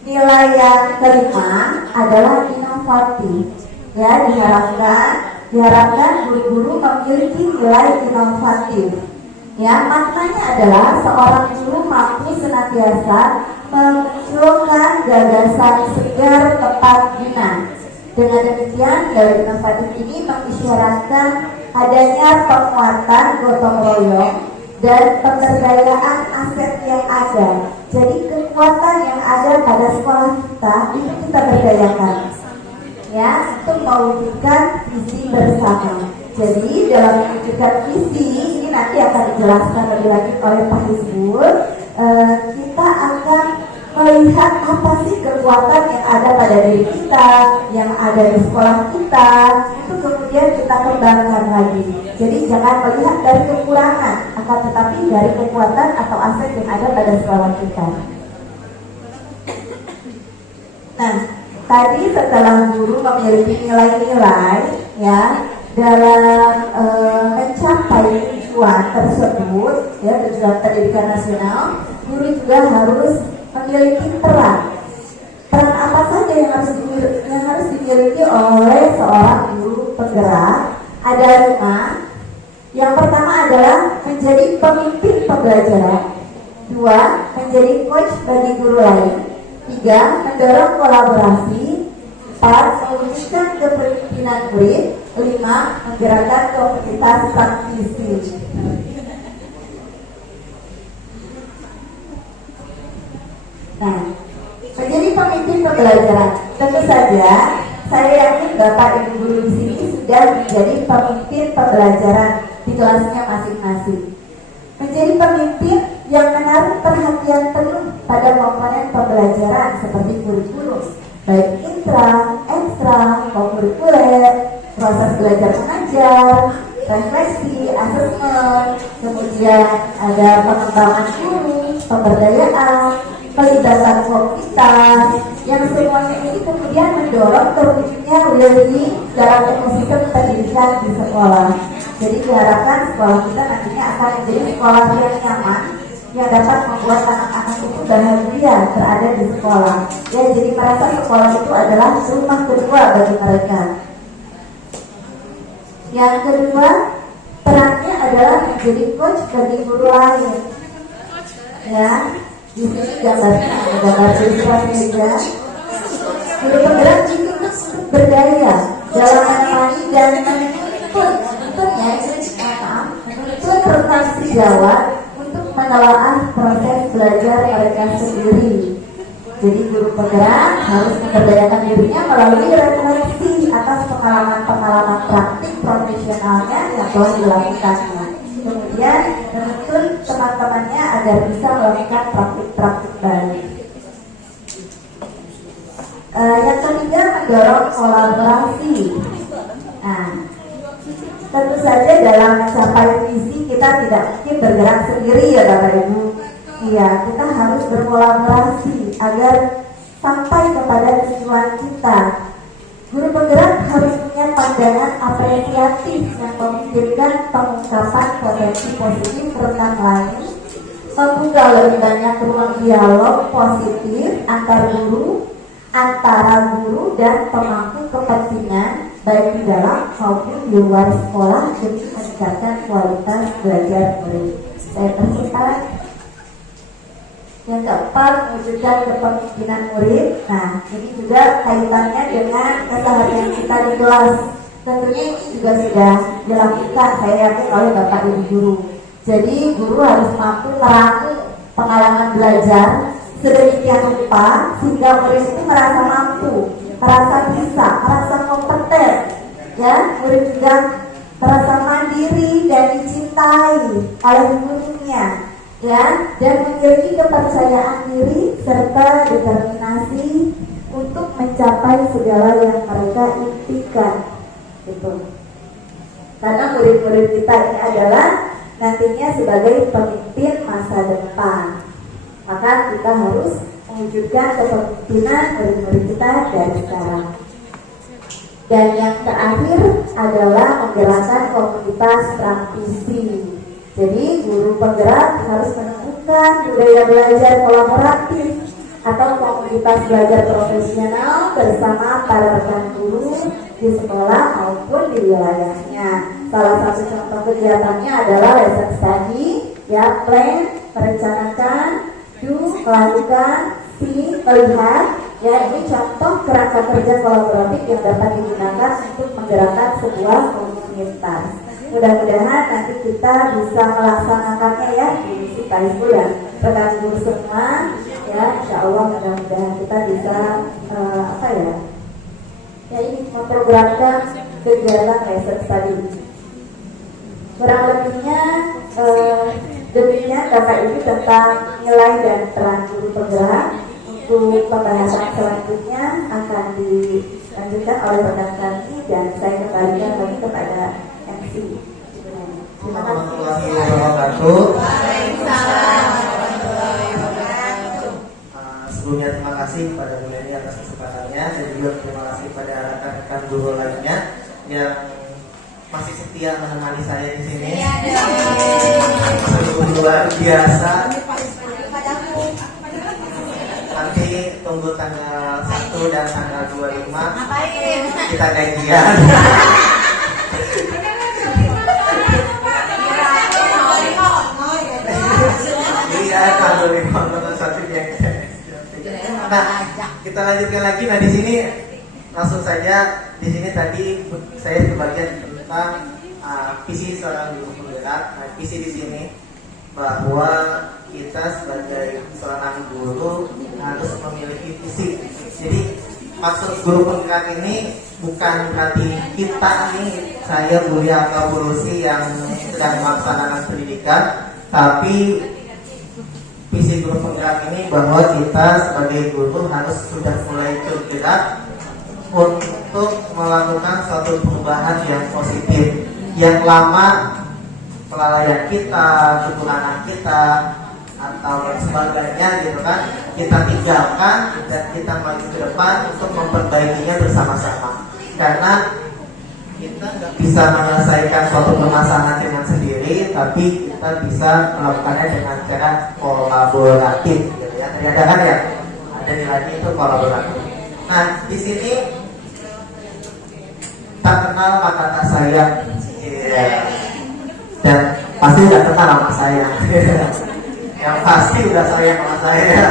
Nilai yang kelima adalah inovatif. Ya, diharapkan guru-guru memiliki nilai inovatif. Ya, maknanya adalah seorang guru mampu senantiasa memunculkan gagasan segar tepat guna. Dengan demikian, galeri inovatif ini mengisyaratkan adanya penguatan gotong royong dan pemberdayaan aset yang ada. Jadi kekuatan yang ada pada sekolah kita itu kita berdayakan, ya, untuk mewujudkan visi bersama. Jadi dalam mewujudkan visi ini nanti akan dijelaskan lebih lanjut oleh Pak Hizbul. Kita akan melihat apa sih kekuatan yang ada pada diri kita, yang ada di sekolah kita, itu kemudian kita kembangkan lagi. Jadi jangan melihat dari kekurangan, akan tetapi dari kekuatan atau aset yang ada pada sekolah kita. Nah, tadi setelah guru memiliki nilai-nilai, ya, dalam mencapai tujuan tersebut, ya, tujuan pendidikan nasional, guru juga harus memiliki peran apa saja yang harus dimiliki oleh seorang guru penggerak. Ada 5. Yang pertama adalah menjadi pemimpin pembelajaran. 2. Menjadi coach bagi guru lain. 3. Mendorong kolaborasi. 4. Mewujudkan kepemimpinan murid. 5. Menggerakkan komunitas praktisi. Nah, menjadi pemimpin pembelajaran, tentu saja saya yakin Bapak Ibu guru di sini sudah menjadi pemimpin pembelajaran di kelasnya masing-masing. Menjadi pemimpin yang menaruh perhatian penuh pada komponen pembelajaran seperti kurikulum, baik intra, ekstra, kokurikuler, proses belajar mengajar, refleksi, asesmen, kemudian ada pengembangan guru, pemberdayaan, pelibatan komunitas, yang semuanya ini kemudian mendorong terwujudnya learning dalam ekosistem pendidikan di sekolah. Jadi diharapkan sekolah kita nantinya akan menjadi sekolah yang nyaman, yang dapat membuat anak-anak itu bahagia berada di sekolah. Ya, jadi merasa sekolah itu adalah rumah kedua bagi mereka. Yang kedua, perannya adalah menjadi coach bagi guru lain. Ya, di sini gambar ilustrasi juga. Guru penggerak itu berdaya dalam menemani dan menuntut rekan sejawat untuk menelaah proses belajar mereka sendiri. Jadi guru penggerak harus memberdayakan dirinya melalui refleksi atas pengalaman-pengalaman praktik profesionalnya yang telah dilakukannya. Kemudian menuntun teman-temannya agar bisa melakukan praktik-praktik baru. Yang ketiga, mendorong kolaborasi. Nah, tentu saja dalam mencapai visi kita tidak mungkin bergerak sendiri ya Bapak Ibu. Iya, kita harus berkolaborasi agar sampai kepada tujuan kita. Guru penggerak harus punya pandangan apresiatif yang memungkinkan pengungkapan potensi positif rekan lain, membuka lebih banyak ruang dialog positif antara guru dan pemangku kepentingan baik di dalam maupun di luar sekolah demi meningkatkan kualitas belajar murid. Saya persilakan. Yang keempat, mewujudkan kepemimpinan murid. Nah, ini juga kaitannya dengan keseharian kita di kelas. Tentunya ini juga sudah dilakukan, saya yakin, oleh Bapak Ibu guru. Jadi guru harus mampu meramu pengalaman belajar sedemikian rupa sehingga murid itu merasa mampu, merasa bisa, merasa kompeten. Ya, murid juga merasa mandiri dan dicintai oleh gurunya. Ya, dan memiliki kepercayaan diri serta determinasi untuk mencapai segala yang mereka impikan. Gitu. Karena murid-murid kita ini adalah nantinya sebagai pemimpin masa depan. Maka kita harus mewujudkan kepemimpinan murid-murid kita dari sekarang. Dan yang terakhir adalah menggerakkan komunitas praktisi. Jadi guru penggerak harus menemukan budaya belajar kolaboratif atau komunitas belajar profesional bersama para rekan guru di sekolah maupun di wilayahnya. Salah satu contoh kegiatannya adalah lesson study Ya, plan, merencanakan, do, melakukan, see, melihat. Ya, ini contoh kerangka kerja kolaboratif yang dapat digunakan untuk menggerakkan sebuah komunitas. Mudah-mudahan nanti kita bisa melaksanakannya ya di misi Kaifu dan rekan guru semua. Ya, insya Allah mudah-mudahan kita bisa ini memprogramkan kegiatan lesson study. Kurang lebihnya demikian Bapak Ibu tentang nilai dan peran guru penggerak. Untuk pembahasan selanjutnya akan dilanjutkan oleh rekan kami dan saya kembalikan lagi kepada MC. Terima kasih. Warahmatullahi wabarakatuh. Sebelumnya terima kasih kepada Bu Leni atas kesempatannya dan juga terima kasih kepada rekan-rekan guru lainnya yang masih setia menemani saya di sini. Sungguh luar biasa. Nanti tunggu tanggal 1 dan tanggal 25 kita gajian. Iya, kalau 5 nonton satu yang. Nah, kita lanjutkan lagi. Nah, di sini langsung saja. Di sini tadi saya kebagian tentang visi seorang guru penggerak. Nah, visi di sini bahwa kita sebagai seorang guru harus memiliki visi. Jadi maksud guru penggerak ini bukan berarti kita nih, saya Bulia atau Bu Lucy yang sedang melaksanakan pendidikan, tapi visi guru penggerak ini bahwa kita sebagai guru harus sudah mulai bergerak untuk melakukan suatu perubahan yang positif. Yang lama kelalaian kita, kekurangan kita, atau yang sebagainya gitu kan, kita tinggalkan dan kita maju ke depan untuk memperbaikinya bersama-sama. Karena kita nggak bisa menyelesaikan suatu permasalahan dengan sendiri, tapi kita bisa melakukannya dengan cara kolaboratif gitu ya. Tadi ada kan ya, ada nilainya itu kolaboratif. Nah, di sini tak kenal maka tak sayang. Dan pasti udah kenal sama saya. Yang pasti udah sayang sama saya.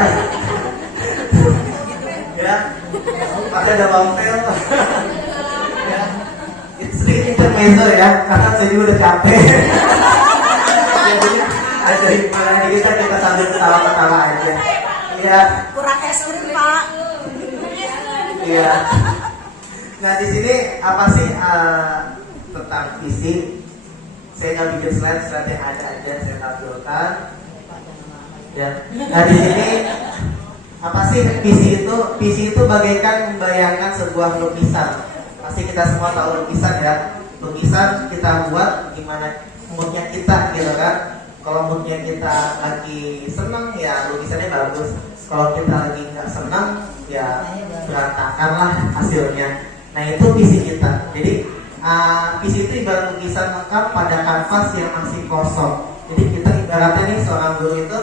Ya, pasti ada bangtel. Ya, it's the intermezzo ya, karena saya juga udah capek. Jadi ada gimana kita sambil ketawa-ketawa aja. Iya. Kurang es krim, Pak. Iya. Nah, di sini apa sih tentang visi? Saya nggak bikin slide yang ada aja saya tampilkan. Ya. Nah, di sini apa sih visi itu? Visi itu bagaikan membayangkan sebuah lukisan. Pasti kita semua tahu lukisan ya. Lukisan kita buat gimana moodnya kita gitu kan. Kalau moodnya kita lagi seneng ya lukisannya bagus. Kalau kita lagi nggak seneng ya berantakan lah hasilnya. Nah, itu visi kita. Jadi visi itu ibarat lukisan lengkap pada kanvas yang masih kosong. Jadi kita ibaratnya nih seorang guru itu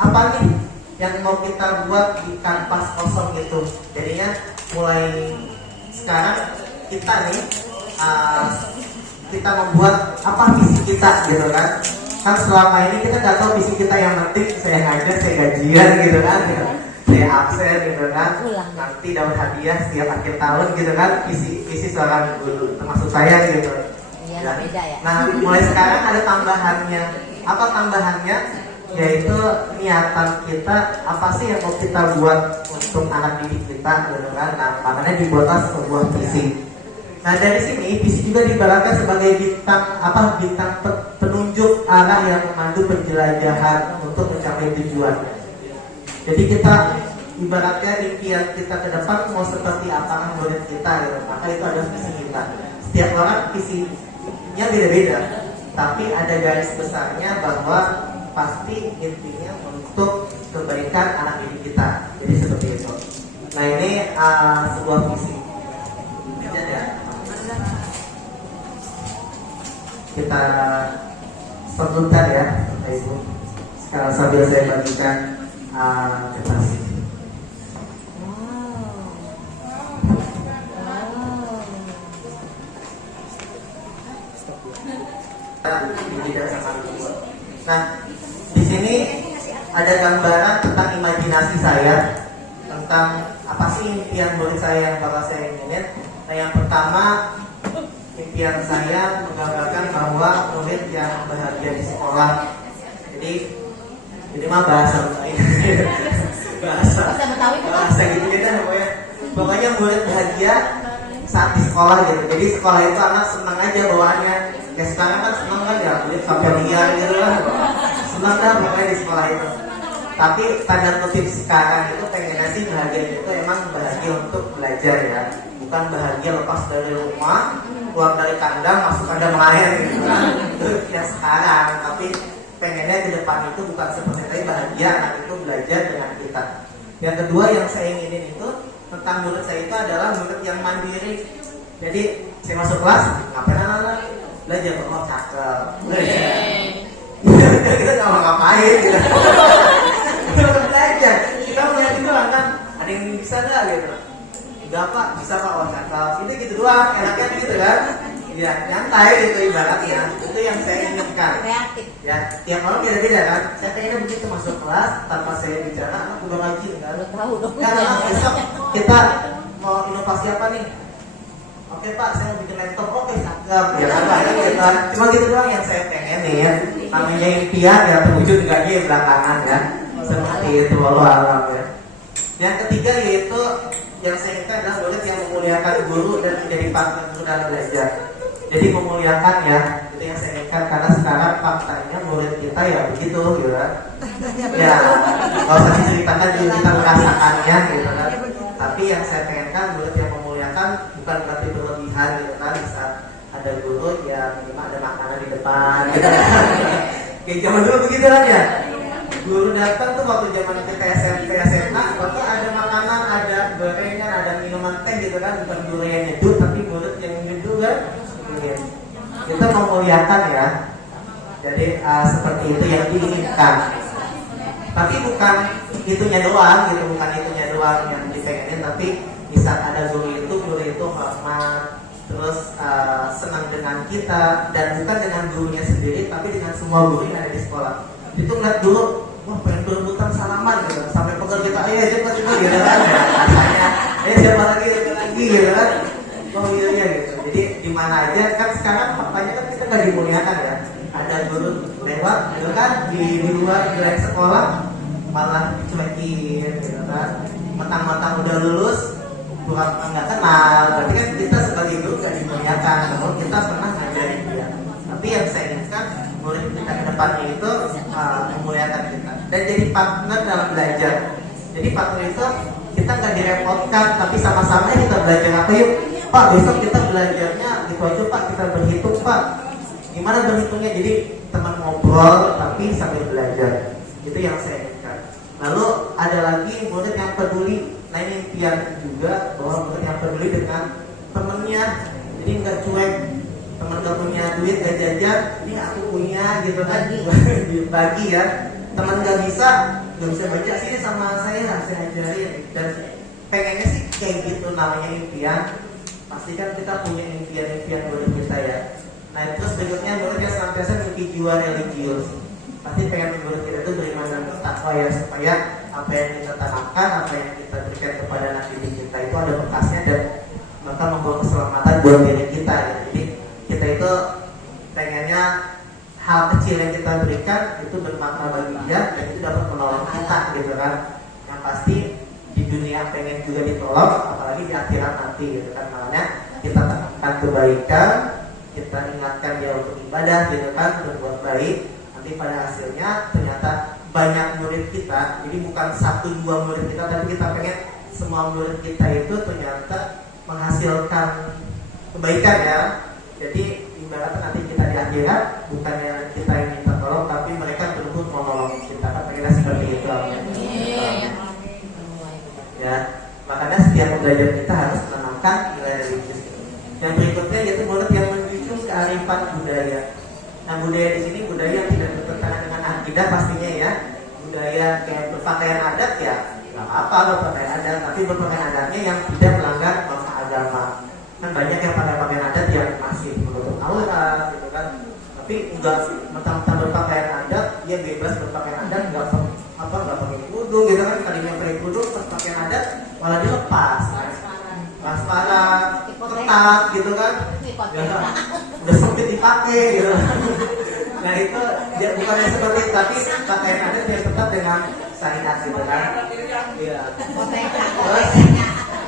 apa nih yang mau kita buat di kanvas kosong itu. Jadinya mulai sekarang kita nih kita membuat apa visi kita gitu kan. Kan selama ini kita nggak tahu visi kita, yang penting saya ngajar, saya gajian gitu kan. Saya absen gitu kan, nanti dapat hadiah setiap akhir tahun gitu kan, visi seorang guru termasuk saya gitu. Iya, beda ya. Nah, mulai sekarang ada tambahannya. Apa tambahannya? Yaitu niatan kita, apa sih yang mau kita buat untuk anak didik kita gitu kan. Nah, makanya dibuatlah sebuah visi. Nah, dari sini visi juga diibaratkan sebagai bintang penunjuk arah yang memandu penjelajahan untuk mencapai tujuan. Jadi kita ibaratnya impian kita ke depan mau seperti apa murid kita gitu. Maka itu adalah visi kita. Setiap orang visinya beda-beda, tapi ada garis besarnya bahwa pasti intinya untuk kebaikan anak didik kita. Jadi seperti itu. Nah, ini sebuah visi. Ya. Kita sebutkan ya, Bapak Ibu. Sekarang sambil saya bagikan kertas. Tidak sama Nah, di sini ada gambaran tentang imajinasi saya tentang apa sih impian murid saya yang bakal saya inginin. Nah, yang pertama, impian saya menggambarkan bahwa murid yang bahagia di sekolah. Jadi mah bahasa bahasa gitu pokoknya. Pokoknya murid bahagia saat di sekolah gitu. Jadi sekolah itu anak senang aja bawaannya. Ya sekarang kan senang kan ya, sampai liar gitu kan. Senang dah pokoknya di sekolah itu. Tapi tanda kutip sekarang itu pengennya sih bahagia itu emang bahagia untuk belajar ya. Bukan bahagia lepas dari rumah, keluar dari kandang, masuk kandang lain gitu kan. Itu ya sekarang. Tapi pengennya ke depan itu bukan seperti itu, bahagia anak itu belajar dengan kita. Yang kedua yang saya inginin itu tentang murid saya itu adalah murid yang mandiri. Jadi saya masuk kelas, ngapain anak-anak? Belajar, oh cakep. Kita nggak mau ngapain gitu. Kita belajar. Kita melihat itu kan, ada yang bisa nggak gitu? Enggak pak, bisa pak, oh cakep. Ini gitu doang, enaknya gitu kan? Ya nyantai gitu ibaratnya. Itu yang saya inginkan. Kreatif. Ya, tiap orang beda-beda kan. Saya pengennya begitu masuk kelas tanpa saya bicara, anak udah rajin kan. Udah tahu dong. Kan anak besok kita mau inovasi apa nih? Oke pak, saya mau bikin laptop. Oke, cakep. Ya apa ya gitu. Cuma gitu doang yang saya pengen nih ya. Namanya impian ya terwujud enggak dia belakangan ya. Seperti itu walau alam ya. Yang ketiga yaitu yang saya inginkan adalah murid yang memuliakan guru dan menjadi partner guru dalam belajar. Jadi memuliakan ya, itu yang saya inginkan karena sekarang faktanya murid kita ya begitu gitu kan. Ya, nggak usah diceritakan juga kita merasakannya gitu kan. Tapi yang saya pengenkan murid yang memuliakan bukan berarti berlebihan gitu kan. Saat ada guru ya minimal ada makanan di depan gitu kan. Kayak zaman dulu begitu kan ya. Guru datang tuh waktu zaman kita SMP SMA, waktu ada makanan, ada gorengan, ada minuman teh gitu kan, bukan guru yang nyeduh tapi murid yang nyeduh kan. Kita memuliakan ya. Jadi seperti itu yang diinginkan. Tapi bukan itunya doang gitu, bukan itunya doang yang dipengenin, tapi bisa ada guru itu hormat, terus senang dengan kita dan bukan dengan gurunya sendiri, tapi dengan semua guru yang ada di sekolah. Itu ngeliat dulu, wah pengen berebutan salaman gitu, sampai pegang kita, ayo cepat gitu kan ya, rasanya, siapa lagi gitu kan. Oh iya gitu. Jadi di mana aja kan sekarang faktanya kan kita nggak dimuliakan ya. Ada guru lewat gitu kan di luar wilayah sekolah malah dicuekin gitu kan. Mentang-mentang udah lulus bukan nggak kenal. Berarti kan kita sebagai guru nggak dimuliakan. Namun kita pernah ngajarin dia. Tapi yang saya inginkan murid kita ke depannya itu memuliakan kita dan jadi partner dalam belajar. Jadi partner itu kita nggak direpotkan, tapi sama-sama kita belajar apa yuk. Pak, besok kita belajarnya gitu aja Pak, kita berhitung Pak. Gimana berhitungnya? Jadi teman ngobrol tapi sambil belajar. Itu yang saya inginkan. Lalu ada lagi murid yang peduli. Nah ini impian juga bahwa murid yang peduli dengan temennya. Jadi nggak cuek. Teman nggak punya duit gak jajan, ini aku punya gitu kan. Bagi ya. Teman nggak bisa baca sini sama saya ajarin. Dan pengennya sih kayak gitu namanya impian. Pasti kan kita punya impian-impian murid kita ya. Nah terus berikutnya murid yang senantiasa memiliki jiwa religius. Pasti pengen murid kita itu beriman dan bertakwa ya, supaya apa yang kita tanamkan, apa yang kita berikan kepada anak didik kita itu ada bekasnya dan maka membawa keselamatan buat diri kita ya. Jadi kita itu pengennya hal kecil yang kita berikan itu bermakna bagi dia dan itu dapat menolong kita gitu kan. Yang pasti di dunia pengen juga ditolong, apalagi di akhirat nanti gitu kan. Makanya kita tanamkan kebaikan, kita ingatkan dia untuk ibadah gitu kan, berbuat baik. Nanti pada hasilnya ternyata banyak murid kita, jadi bukan 1-2 murid kita, tapi kita pengen semua murid kita itu ternyata menghasilkan kebaikan ya. Jadi ibaratnya nanti kita di akhirat bukannya kita yang minta tolong, tapi mereka berebut menolong kita. Kan pengennya seperti itu. Ya, makanya setiap belajar kita harus menanamkan nilai religius. Yang berikutnya yaitu murid yang menjunjung kearifan budaya. Nah budaya di sini budaya yang tidak bertentangan dengan akidah pastinya ya. Budaya kayak berpakaian adat ya nggak apa-apa berpakaian adat, tapi berpakaian adatnya yang tidak melanggar norma agama. Kan banyak yang pakai pakaian adat yang masih menutup aurat gitu kan. Tapi enggak mentang-mentang berpakaian adat dia bebas berpakaian adat, nggak pakai kerudung gitu kan. Tadinya pakai kerudung pas pakaian adat malah dilepas kan. Transparan, ketat gitu kan, ya, udah sempit dipakai gitu. Nah itu dia bukannya seperti itu, tapi pakaian adat dia tetap dengan syariat gitu kan. Iya. Terus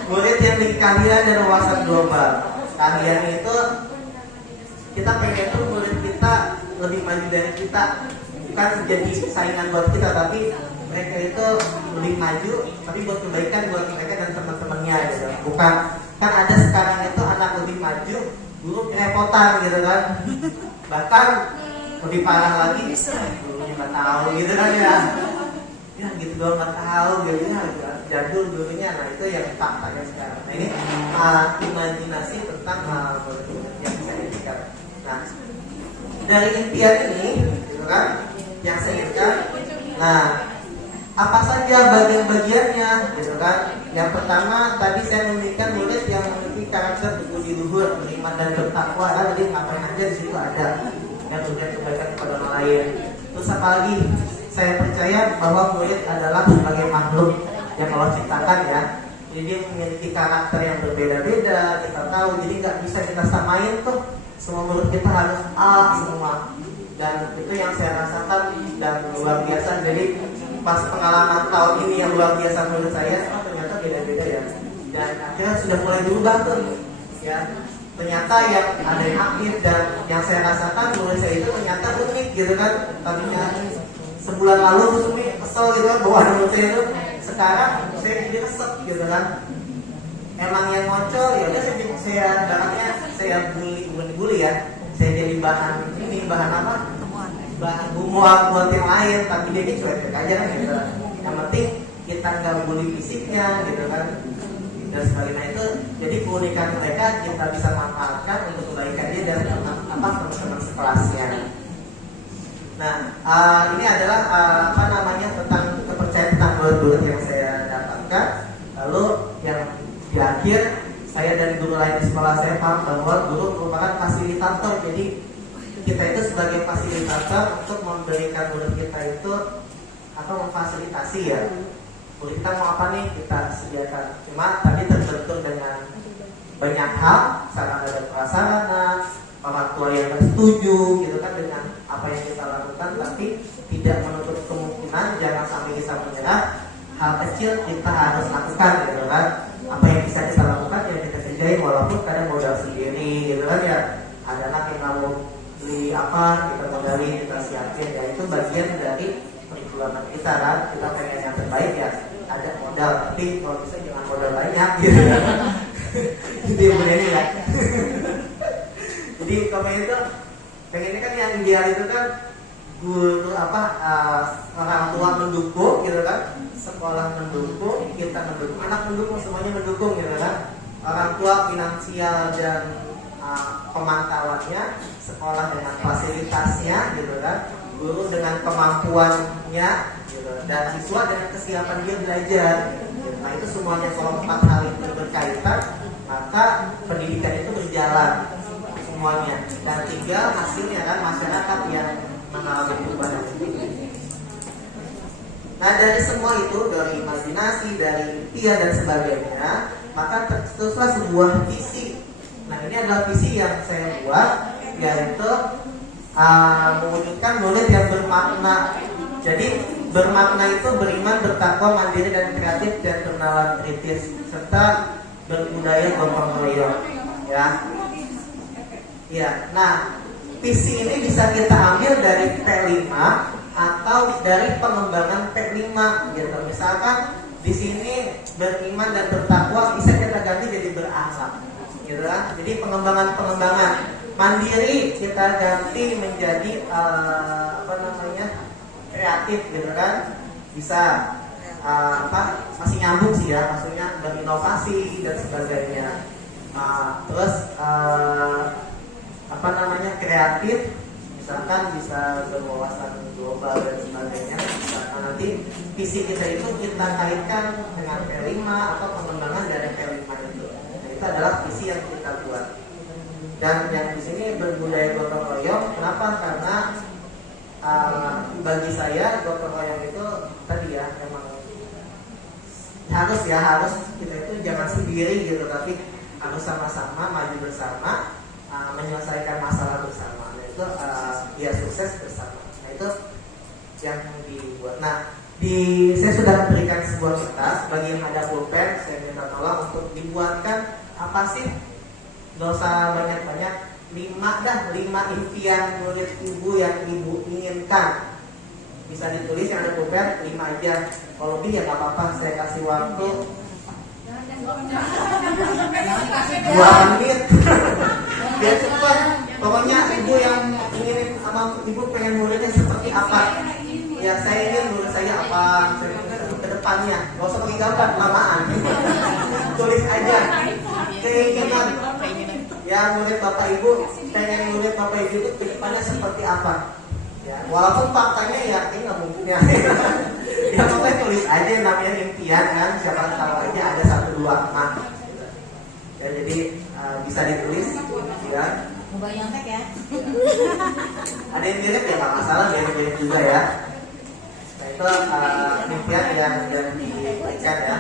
murid yang di kalian dan wawasan global. Kalian itu kita pengen tuh murid kita lebih maju dari kita, bukan jadi saingan buat kita, tapi mereka itu lebih maju, tapi buat kebaikan buat mereka dan teman-temannya gitu. Bukan kan ada sekarang itu anak lebih maju, guru kerepotan gitu kan. Bahkan lebih parah lagi, gurunya nggak tahu gitu kan ya. Ya gitu doang nggak tahu gitu ya, jadul gurunya. Nah itu yang faktanya sekarang. Nah ini imajinasi tentang yang saya inginkan. Nah dari impian ini, gitu kan, yang saya inginkan. Nah apa saja bagian-bagiannya, gitu kan? Yang pertama tadi saya memiliki murid yang memiliki karakter budi luhur, beriman dan bertakwa. Jadi ngapain aja di situ ada yang memberikan kebaikan kepada orang lain. Terus apa lagi? Saya percaya bahwa murid adalah sebagai makhluk yang Allah ciptakan ya. Jadi dia memiliki karakter yang berbeda-beda. Kita tahu, jadi nggak bisa kita samain tuh. Semua murid kita harus A semua. Dan itu yang saya rasakan dan luar biasa. Jadi pas pengalaman tahun ini yang luar biasa menurut saya, ternyata beda-beda ya. Dan akhirnya sudah mulai berubah tuh ya. Ternyata yang ada yang aktif dan yang saya rasakan menurut saya itu ternyata unik gitu kan. Tadinya sebulan lalu Rusmi kesel gitu kan bahwa menurut saya itu, sekarang saya jadi resep gitu kan. Emang yang ngocol ya udah saya bahannya saya bully ya. Saya jadi bahan apa? Bahan gumuan buat yang lain, tapi dia cuek aja kan gitu. Yang penting kita nggak bully fisiknya gitu kan. Dan sebagainya itu, jadi keunikan mereka kita bisa manfaatkan untuk kebaikan dia dan teman-teman sekelasnya. Nah, ini adalah tentang kepercayaan tentang murid yang saya dapatkan. Lalu yang di akhir, saya dan guru lain di sekolah saya paham bahwa guru merupakan fasilitator. Jadi kita itu sebagai fasilitator untuk memberikan murid kita itu atau memfasilitasi ya. Murid kita mau apa nih kita sediakan. Cuma tadi terbentur dengan banyak hal, sarana dan prasarana, orang tua yang setuju gitu kan dengan apa yang kita lakukan, tapi tidak menutup kemungkinan jangan sampai bisa menyerah. Hal kecil kita harus lakukan gitu kan. Apa yang bisa kita lakukan ya kita kerjain walaupun kadang modal sendiri gitu kan ya. Ada anak yang mau beli apa kita modalin, kita siapin ya, itu bagian dari perjuangan kita kan. Kita pengen yang terbaik ya, ada modal, tapi kalau bisa jangan modal banyak gitu. Itu yang benar ya. Jadi kalau itu pengennya kan yang ideal itu kan guru orang tua mendukung gitu kan, sekolah mendukung, kita mendukung, anak mendukung, semuanya mendukung gitu kan. Orang tua finansial dan pemantauannya, sekolah dengan fasilitasnya gitu kan, guru dengan kemampuannya gitu, dan siswa dengan kesiapan dia belajar gitu. Nah itu semuanya kalau 4 hal itu berkaitan, maka pendidikan itu berjalan semuanya. Dan tinggal hasilnya kan masyarakat yang mengalami perubahan. Nah dari semua itu, dari imajinasi, dari impian dan sebagainya, maka tercetuslah sebuah visi. Nah ini adalah visi yang saya buat, yaitu mewujudkan murid yang bermakna. Jadi bermakna itu beriman, bertakwa, mandiri dan kreatif, dan bernalar kritis, serta berbudaya gotong royong. Ya, nah visi ini bisa kita ambil dari P5 atau dari pengembangan P5 gitu. Misalkan di sini beriman dan bertakwa bisa kita ganti jadi berakhlak gitu lah. Jadi pengembangan mandiri kita ganti menjadi kreatif gitu kan. Bisa masih nyambung sih ya, maksudnya berinovasi dan sebagainya. Terus kreatif, misalkan bisa berwawasan global dan sebagainya. Misalkan nanti visi kita itu kita kaitkan dengan P5 atau pengembangan dari P5 itu. Nah, itu adalah visi yang kita buat. Dan yang di sini berbudaya gotong royong, kenapa? Karena bagi saya gotong royong itu tadi ya memang harus kita itu jangan sendiri gitu, tapi harus sama-sama maju bersama, menyelesaikan masalah bersama. Nah itu biar sukses bersama. Nah itu yang dibuat. Nah saya sudah memberikan sebuah kertas bagi yang ada pulpen, saya minta tolong untuk dibuatkan apa sih, nggak usah banyak-banyak, 5 impian murid ibu yang ibu inginkan. Bisa ditulis yang ada pulpen 5 aja. Kalau lebih ya nggak apa-apa, saya kasih waktu 2 menit biar cepat. Pokoknya ibu yang ingin sama ibu pengen muridnya seperti apa, ya saya ingin murid saya apa, saya ingin ke depannya. Gak usah pakai gambar, lamaan. Tulis aja keinginan ya murid bapak ibu, pengen murid bapak ibu itu ke depannya seperti apa. Ya, walaupun faktanya ya ini nggak mungkin ya. Ya pokoknya tulis aja, namanya impian kan, siapa tahu aja ada 1-2 mah. Ya jadi bisa ditulis ya. Bayang tek ya. Ada yang mirip ya nggak masalah, mirip juga ya. Nah itu impian yang diberikan ya,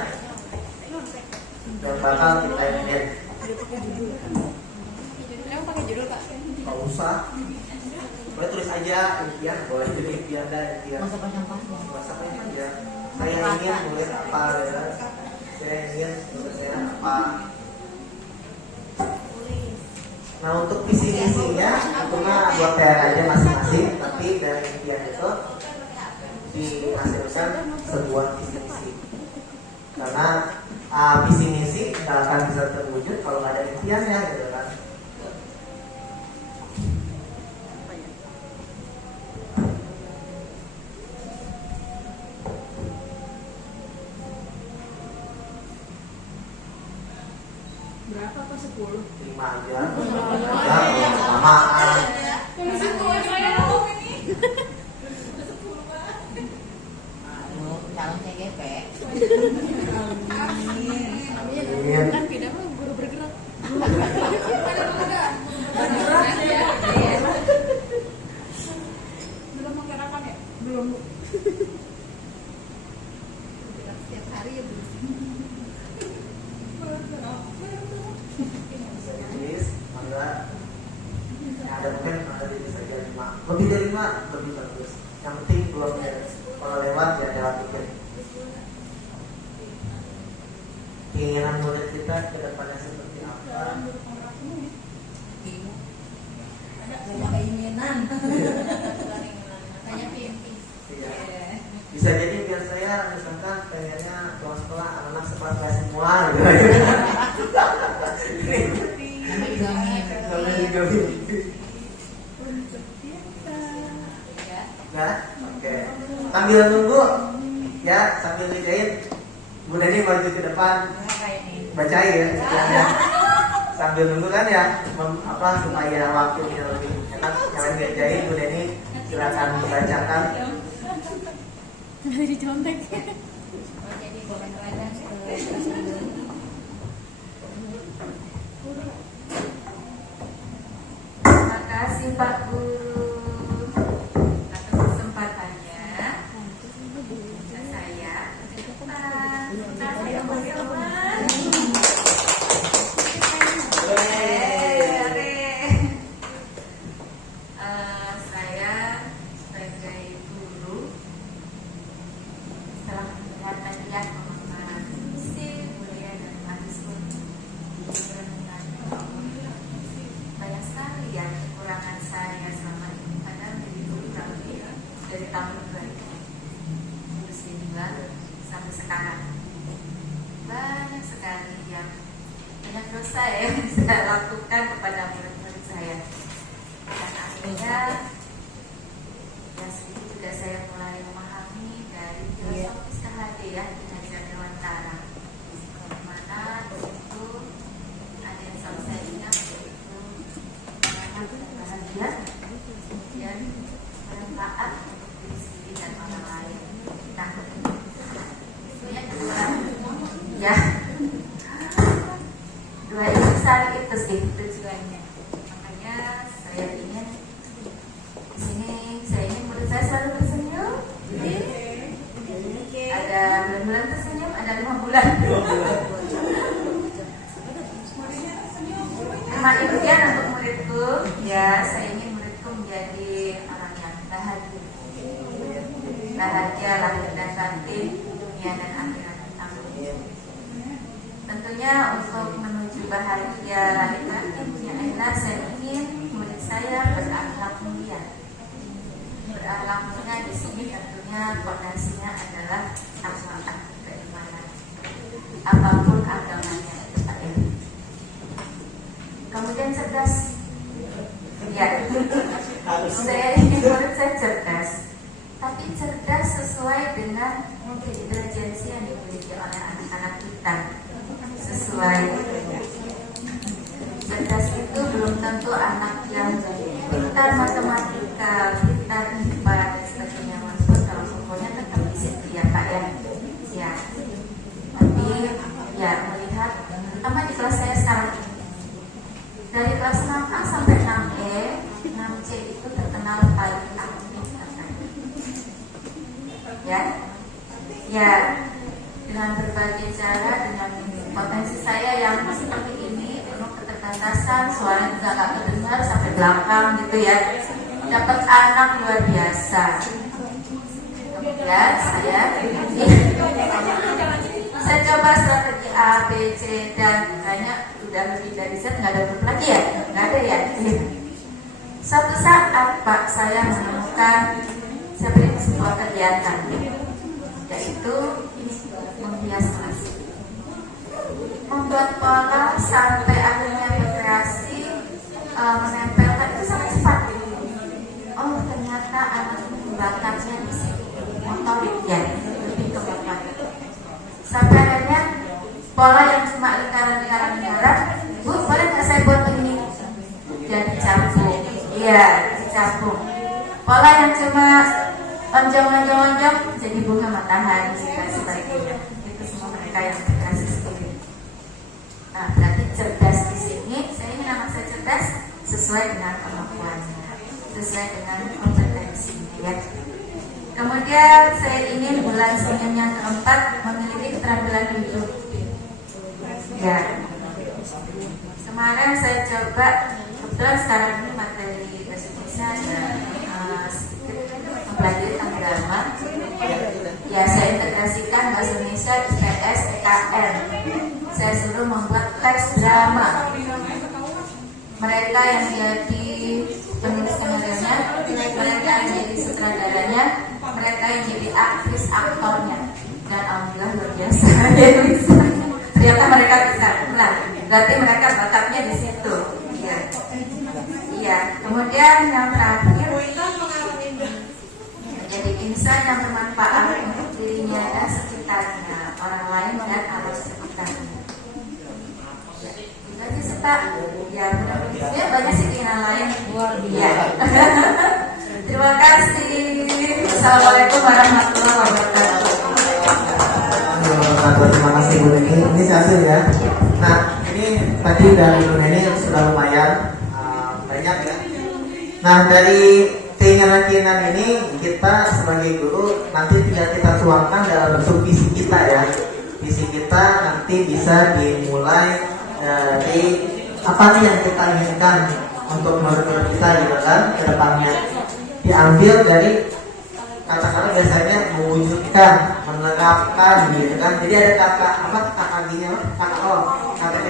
dan bakal kita ingin. Emang pakai judul Kak? Nggak usah. Boleh tulis aja impian, boleh jadi impian dan impian. Masa panjang-panjang. Masa panjang. Saya ingin murid apa ya? Saya ingin murid saya apa? Nah untuk visi misinya itu mah buat PR aja masing-masing, tapi dari impian itu dihasilkan sebuah visi misi. Karena visi misi nggak akan bisa terwujud kalau nggak ada impiannya, gitu kan? Berapa kok 10? 5 aja. Ya, samaan. Calon CGP. Amin. Kan tidak mah guru bergerak. Belum mau kerakan ya? Belum. Setiap hari ya Bu. Tulis, mangga. Yang ada mungkin ada di saja 5. Lebih dari 5 lebih bagus. Yang penting belum ya. Kalau lewat ya lewat dikit. Keinginan murid kita ke depannya seperti apa? Banyak keinginan. Banyak mimpi. Iya. Bisa jadi biar saya misalkan pengennya pulang sekolah anak-anak sekolah saya semua gitu. Sama juga mimpi. Sama juga mimpi. Enggak? Oke. Sambil nunggu ya, sambil dijahit Bu Neni maju ke depan bacain ya. Sambil nunggu kan ya, supaya waktunya lebih enak. Jangan jahit Bu Neni, silakan membacakan. Dari contek. Jadi boleh kelas Terima kasih Pak Guru atas kesempatannya. Saya saya sebagai guru setelah melihat kajian pemahaman visi, mulia dan mahasiswa banyak sekali ya kekurangan saya selama ini, karena dari dulu dari tahun 2009 sampai sekarang banyak sekali yang banyak dosa yang saya lakukan kepada murid-murid saya, dan akhirnya ya sedikit juga saya mulai memahami dari filosofis KHD ya di Kajian Dewantara, di mana di situ ada yang selalu saya ingat, yaitu bahagia dan bermanfaat untuk diri sendiri dan orang lain. Nah, sebenarnya ya dua yang besar itu sih tujuannya. Makanya saya ingin di sini, saya ingin murid saya selalu bersenyum bulan. Tema impian untuk muridku, ya saya ingin muridku menjadi orang yang bahagia, lahir dan batin, dunia dan akhirat. Amin. Tentunya untuk menuju bahagia lahir batin dunia akhirat, saya ingin murid saya berakhlak mulia. Berakhlak mulia di sini tentunya fondasinya adalah akhlak keimanan. Apapun agamanya itu Pak ya. Kemudian cerdas. Ya, saya ingin murid saya cerdas, tapi cerdas sesuai dengan intelijensi yang dimiliki oleh anak-anak kita. Sesuai cerdas itu belum tentu anak yang pintar matematika, pintar IPA dan sebagainya, walaupun kalau pokoknya tetap di situ ya Pak ya. Ya, tapi ya melihat terutama di kelas saya sekarang dari kelas 6A sampai 6E, 6C itu terkenal paling aktif katanya. Ya, dengan berbagai cara, dengan potensi saya yang seperti ini, penuh keterbatasan, suara juga gak terdengar sampai belakang gitu ya, dapat anak luar biasa. Kemudian saya coba strategi A, B, C dan banyak, udah lebih dari Z, nggak ada grup lagi ya, nggak ada ya. Suatu saat Pak saya menemukan sebuah kegiatan, yaitu menghias kelas, membuat pola sampai akhirnya berkreasi, menempelkan itu sangat cepat. Oh ternyata anak bakatnya di sini, motorik ya, lebih ke bakat. Sampai akhirnya pola yang cuma lingkaran, Bu boleh nggak saya buat begini? Jadi campur, iya dicampur. Pola yang cuma lonjong jadi bunga matahari dan sebagainya. Itu semua mereka yang berkreasi sendiri. Nah, berarti cerdas di sini, saya ingin anak saya cerdas sesuai dengan kemampuannya, sesuai dengan kompetensinya ya. Kemudian saya ingin bulan Senin yang keempat memiliki keterampilan hidup. Ya, kemarin saya coba, kebetulan sekarang ini materi bahasa Indonesia ada sedikit mempelajari tentang drama. Ya, saya integrasikan bahasa Indonesia, IPS, EKN. Saya suruh membuat teks drama. Mereka yang jadi penulis skenario-nya, mereka yang jadi sutradaranya, mereka yang jadi aktris aktornya. Dan alhamdulillah luar biasa ya bisa. Ternyata mereka bisa. Nah, berarti mereka bakatnya di situ. Iya. Iya. Kemudian yang terakhir, jadi insan yang bermanfaat untuk dirinya dan sekitarnya, orang lain dan alam sekitarnya. Itu aja sih Pak. Ya, mudah-mudahan banyak sih keinginan lain. Ya. Terima kasih. Assalamualaikum warahmatullahi wabarakatuh. Terima kasih Bu Neni. Ini hasil ya. Nah, ini tadi dari Bu Neni sudah lumayan banyak ya. Nah, dari keinginan-keinginan ini kita sebagai guru nanti tidak kita tuangkan dalam bentuk visi kita ya. Visi kita nanti bisa dimulai dari apa nih yang kita inginkan untuk murid-murid kita di dalam kedepannya. Diambil dari kata-kata biasanya mewujudkan, menerapkan gitu kan. Jadi ada kata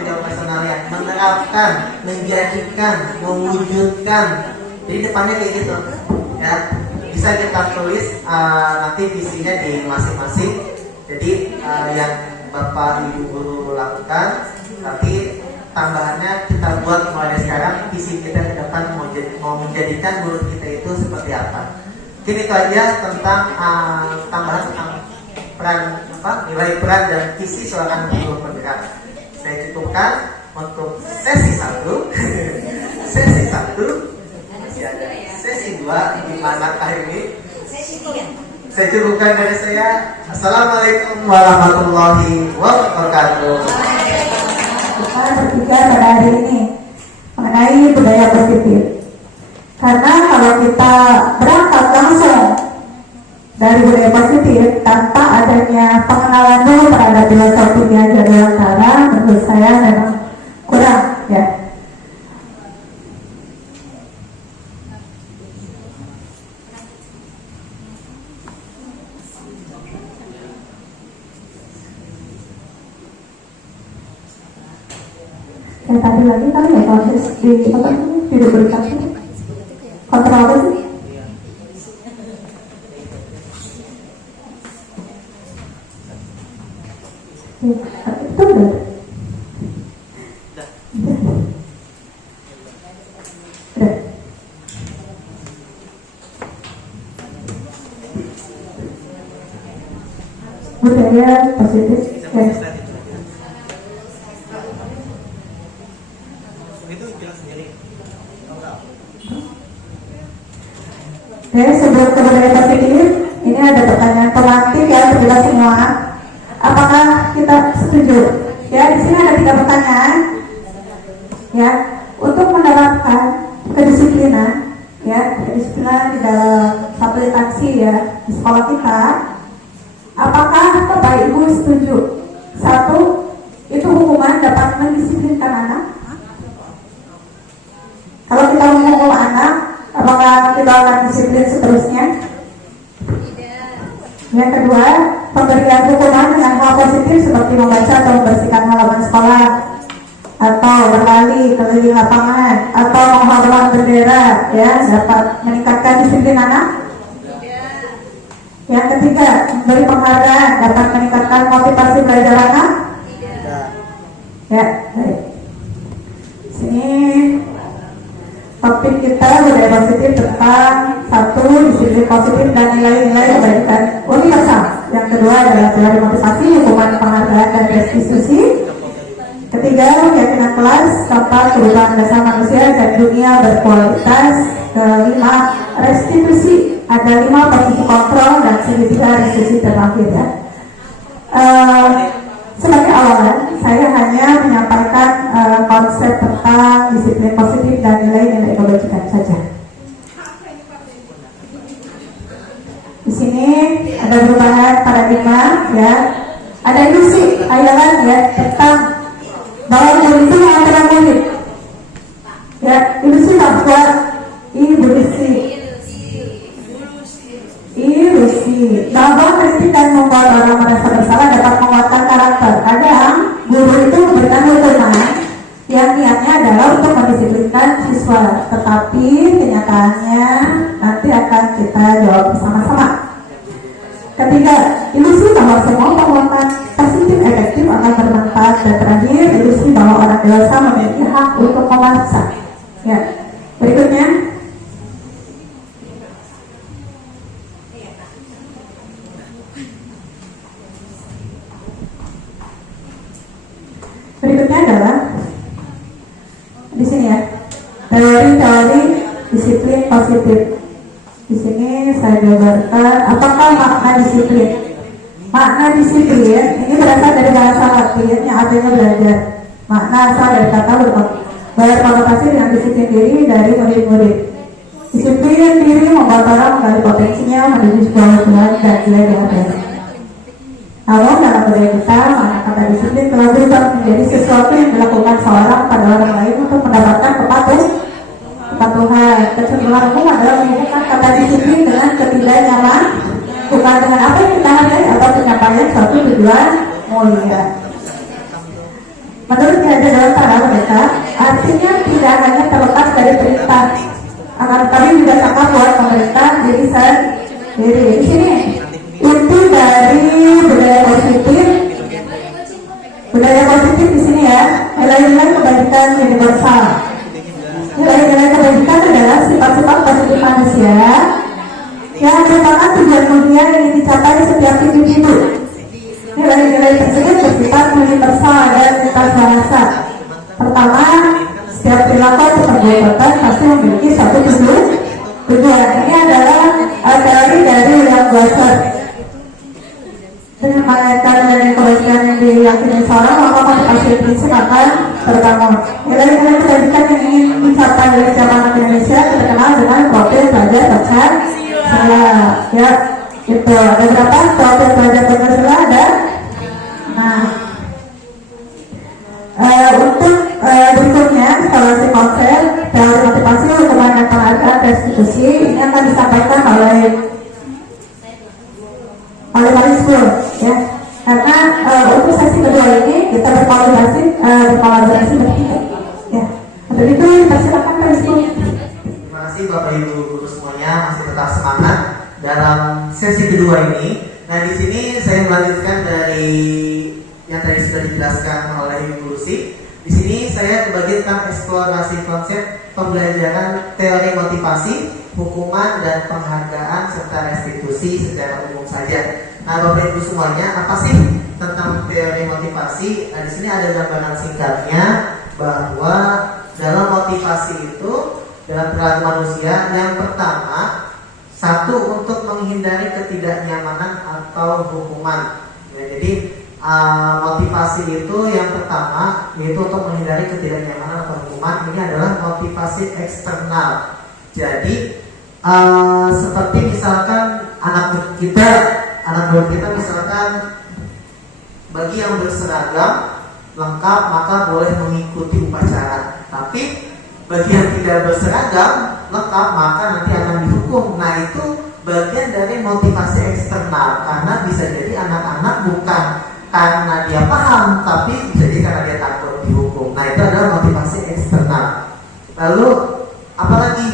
jawab personalnya, menerapkan, menjadikan, mewujudkan. Jadi depannya kayak gitu ya. Bisa kita tulis nanti visinya di masing-masing. Jadi yang Bapak Ibu guru lakukan, tapi tambahannya kita buat mulai dari sekarang visi kita ke depan mau menjadikan guru kita itu seperti apa. Mungkin itu aja tentang tambahan tentang peran nilai peran dan visi seorang guru penggerak. Saya cukupkan untuk sesi 1. Sesi 1. Masih ada sesi 2 di manakah ini? Sesi 3. Saya cukupkan dari saya. Assalamualaikum warahmatullahi wabarakatuh. Kita berbicara pada hari ini mengenai budaya positif. Karena kalau kita berangkat langsung dari budaya positif tanpa adanya pengenalan dulu terhadap filosofinya Jadwalantara, menurut saya memang kurang ya. Tadi lagi kali ya proses di apa tidak berkasih kontrol apa sih? Itu udah. Udah. Budaya positif ya. Oke, sebelum ke budaya positif, ini ada pertanyaan pemantik ya untuk kita semua. Apakah kita setuju? Ya, di sini ada 3 pertanyaan. Ya, untuk menerapkan kedisiplinan, ya, kedisiplinan di dalam aplikasi ya di sekolah kita. Apakah Bapak Ibu setuju? 1, itu hukuman dapat mendisiplinkan anak. Kalau kita menghukum anak, apakah kita akan disiplin seterusnya? Tidak. Yang kedua, pemberian hukuman dengan hal positif seperti membaca atau membersihkan halaman sekolah, atau berlari keliling lapangan, atau menghormat bendera, ya, dapat meningkatkan disiplin anak. Tidak. Yang ketiga, memberi penghargaan dapat meningkatkan motivasi belajar anak. Tidak. Ya, baik. Sini topik kita budaya positif tentang 1, disiplin positif dan nilai-nilai kebaikan universal. Yang kedua adalah teori motivasi, hukuman, penghargaan dan restitusi. Ketiga, keyakinan kelas. Keempat, perubahan dasar manusia dan dunia berkualitas. Kelima, restitusi. Ada 5 posisi kontrol dan segitiga restitusi terakhir ya. Sebagai awalan, saya hanya menyampaikan konsep tentang disiplin positif dan nilai-nilai kebajikan saja. Di sini ada perubahan paradigma, ya. Ada ilusi, hayalan ya tentang bahwa guru itu yang antara murid. Ya, ilusi bahwa ilusi bahwa kritik dan membuat orang merasa bersalah dapat menguatkan karakter. Kadang guru itu memberikan hukuman yang niatnya adalah untuk mendisiplinkan siswa, tetapi kenyataannya nanti akan kita jawab bersama-sama. Ketiga, ilusi bahwa semua penguatan positif efektif akan bermanfaat. Dan terakhir, ilusi bahwa orang dewasa memiliki hak untuk memaksa. Ya, berikutnya. Berikutnya adalah di sini ya, teori disiplin positif. Di sini saya jabarkan apakah makna disiplin. Makna disiplin ini berasal dari bahasa Latin yang artinya belajar. Makna asal dari kata berkonotasi dengan disiplin diri dari murid-murid. Disiplin diri membuat orang menggali potensinya menuju sebuah tujuan dan nilai yang ada. Namun dalam budaya kita, makna kata disiplin telah berubah menjadi sesuatu yang dilakukan seorang pada orang lain untuk mendapatkan kepatuhan. Kecenderungan umum adalah menghubungkan kata disiplin dengan ketidaknyaman, bukan dengan apa yang kita hargai atau pencapaian suatu tujuan mulia. Menurut Jadwalantara mereka, artinya tidak hanya terlepas dari perintah, akan tetapi juga sangat buat pemerintah diri sendiri. Di sini inti dari budaya positif. Budaya positif di sini ya, nilai-nilai kebajikan universal. Nilai-nilai kebajikan adalah sifat-sifat positif manusia yang merupakan tujuan mulia yang dicapai setiap individu. Nilai-nilai tersebut bersifat universal dan lintas bahasa. Pertama, setiap perilaku atau perbuatan pasti memiliki suatu tujuan. Ini adalah teori dari William Glasser. Dengan mengaitkan dari kebajikan yang diyakini seorang, maka motivasi prinsip akan terbangun. Nilai-nilai kebajikan yang ingin dicapai oleh setiap anak Indonesia terkenal dengan profil pelajar baca salah. Ya, Itu ada berapa? Pelajar-pelajar Pancasila ada? Nah, untuk berikutnya instalasi konsep teori motivasi untuk penghargaan restitusi ini akan disampaikan oleh School ya. Karena untuk sesi kedua ini kita berkolaborasi bertiga ya. Untuk itu silakan Pak School. Terima kasih Bapak Ibu guru semuanya, masih tetap semangat dalam sesi kedua ini. Nah, di sini saya melanjutkan dari yang tadi sudah dijelaskan oleh Ibu Lucy. Di sini saya membagikan eksplorasi konsep pembelajaran teori motivasi, hukuman dan penghargaan serta restitusi secara umum saja. Nah, Bapak Ibu semuanya, apa sih tentang teori motivasi? Nah, di sini ada gambaran singkatnya bahwa dalam motivasi itu dalam perilaku manusia yang pertama, satu untuk menghindari ketidaknyamanan atau hukuman. Ya, jadi motivasi itu yang pertama yaitu untuk menghindari ketidaknyamanan atau hukuman. Ini adalah motivasi eksternal. Jadi seperti misalkan anak murid kita misalkan bagi yang berseragam lengkap maka boleh mengikuti upacara. Tapi bagi yang tidak berseragam lengkap maka nanti akan dihukum. Nah, itu bagian dari motivasi eksternal, karena bisa jadi anak-anak bukan karena dia paham, tapi bisa jadi karena dia takut dihukum. Nah, itu adalah motivasi eksternal. Lalu apalagi?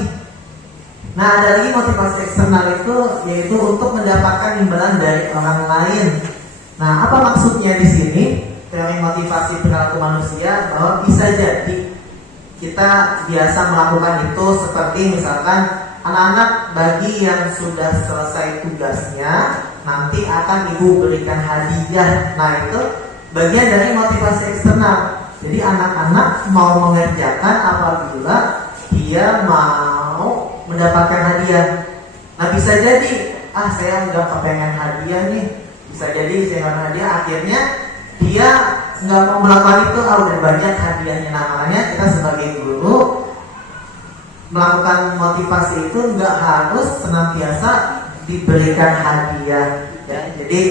Nah, ada lagi motivasi eksternal itu yaitu untuk mendapatkan imbalan dari orang lain. Nah, apa maksudnya di sini? Teori motivasi perilaku manusia bahwa bisa jadi kita biasa melakukan itu seperti misalkan anak-anak bagi yang sudah selesai tugasnya nanti akan ibu berikan hadiah. Nah, itu bagian dari motivasi eksternal. Jadi anak-anak mau mengerjakan apabila dia mau mendapatkan hadiah. Nah, bisa jadi saya nggak kepengen hadiah nih. Bisa jadi saya nggak hadiah, akhirnya dia nggak mau melakukan itu. Udah banyak hadiahnya. Nah, makanya kita sebagai guru melakukan motivasi itu nggak harus senantiasa diberikan hadiah ya. Jadi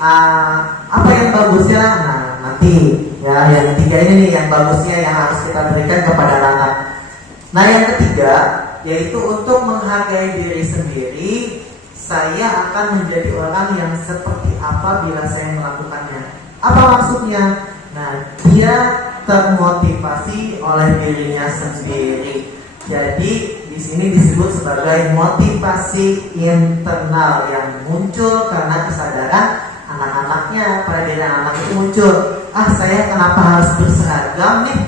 apa yang bagusnya? Nah, nanti ya yang ketiga ini nih yang bagusnya yang harus kita berikan kepada anak. Nah, yang ketiga yaitu untuk menghargai diri sendiri. Saya akan menjadi orang yang seperti apa bila saya melakukannya. Apa maksudnya? Nah, dia termotivasi oleh dirinya sendiri. Jadi di sini disebut sebagai motivasi internal yang muncul karena kesadaran anak-anaknya. Pada diri anak itu muncul, saya kenapa harus berseragam nih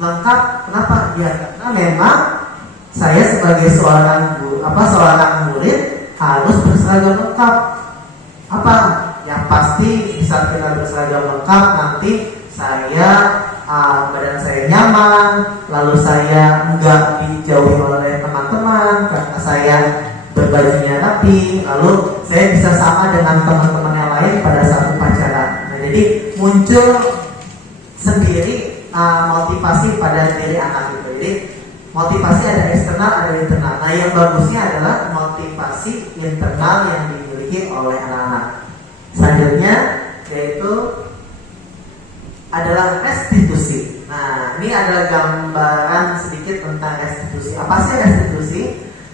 lengkap? Kenapa? Ya karena memang saya sebagai seorang murid harus berseragam lengkap. Apa? Yang pasti bisa kita berseragam lengkap nanti saya badan saya nyaman, lalu saya enggak dijauhi oleh teman-teman karena saya berbajunya rapi, lalu saya bisa sama dengan teman-teman yang lain pada saat upacara. Nah, jadi muncul sendiri motivasi pada diri anak itu. Jadi motivasi ada eksternal, ada internal. Nah, yang bagusnya adalah motivasi internal yang dimiliki oleh anak-anak. Selanjutnya yaitu adalah restitusi. Nah, ini adalah gambaran sedikit tentang restitusi. Apa sih restitusi?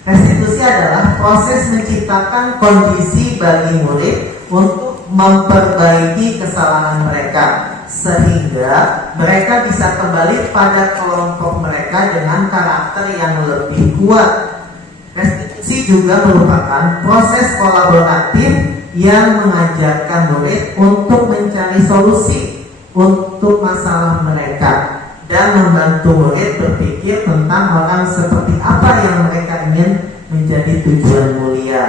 Restitusi adalah proses menciptakan kondisi bagi murid untuk memperbaiki kesalahan mereka sehingga mereka bisa kembali pada kelompok mereka dengan karakter yang lebih kuat. Restitusi juga merupakan proses kolaboratif yang mengajarkan murid untuk mencari solusi untuk masalah mereka dan membantu murid berpikir tentang orang seperti apa yang mereka ingin menjadi tujuan mulia.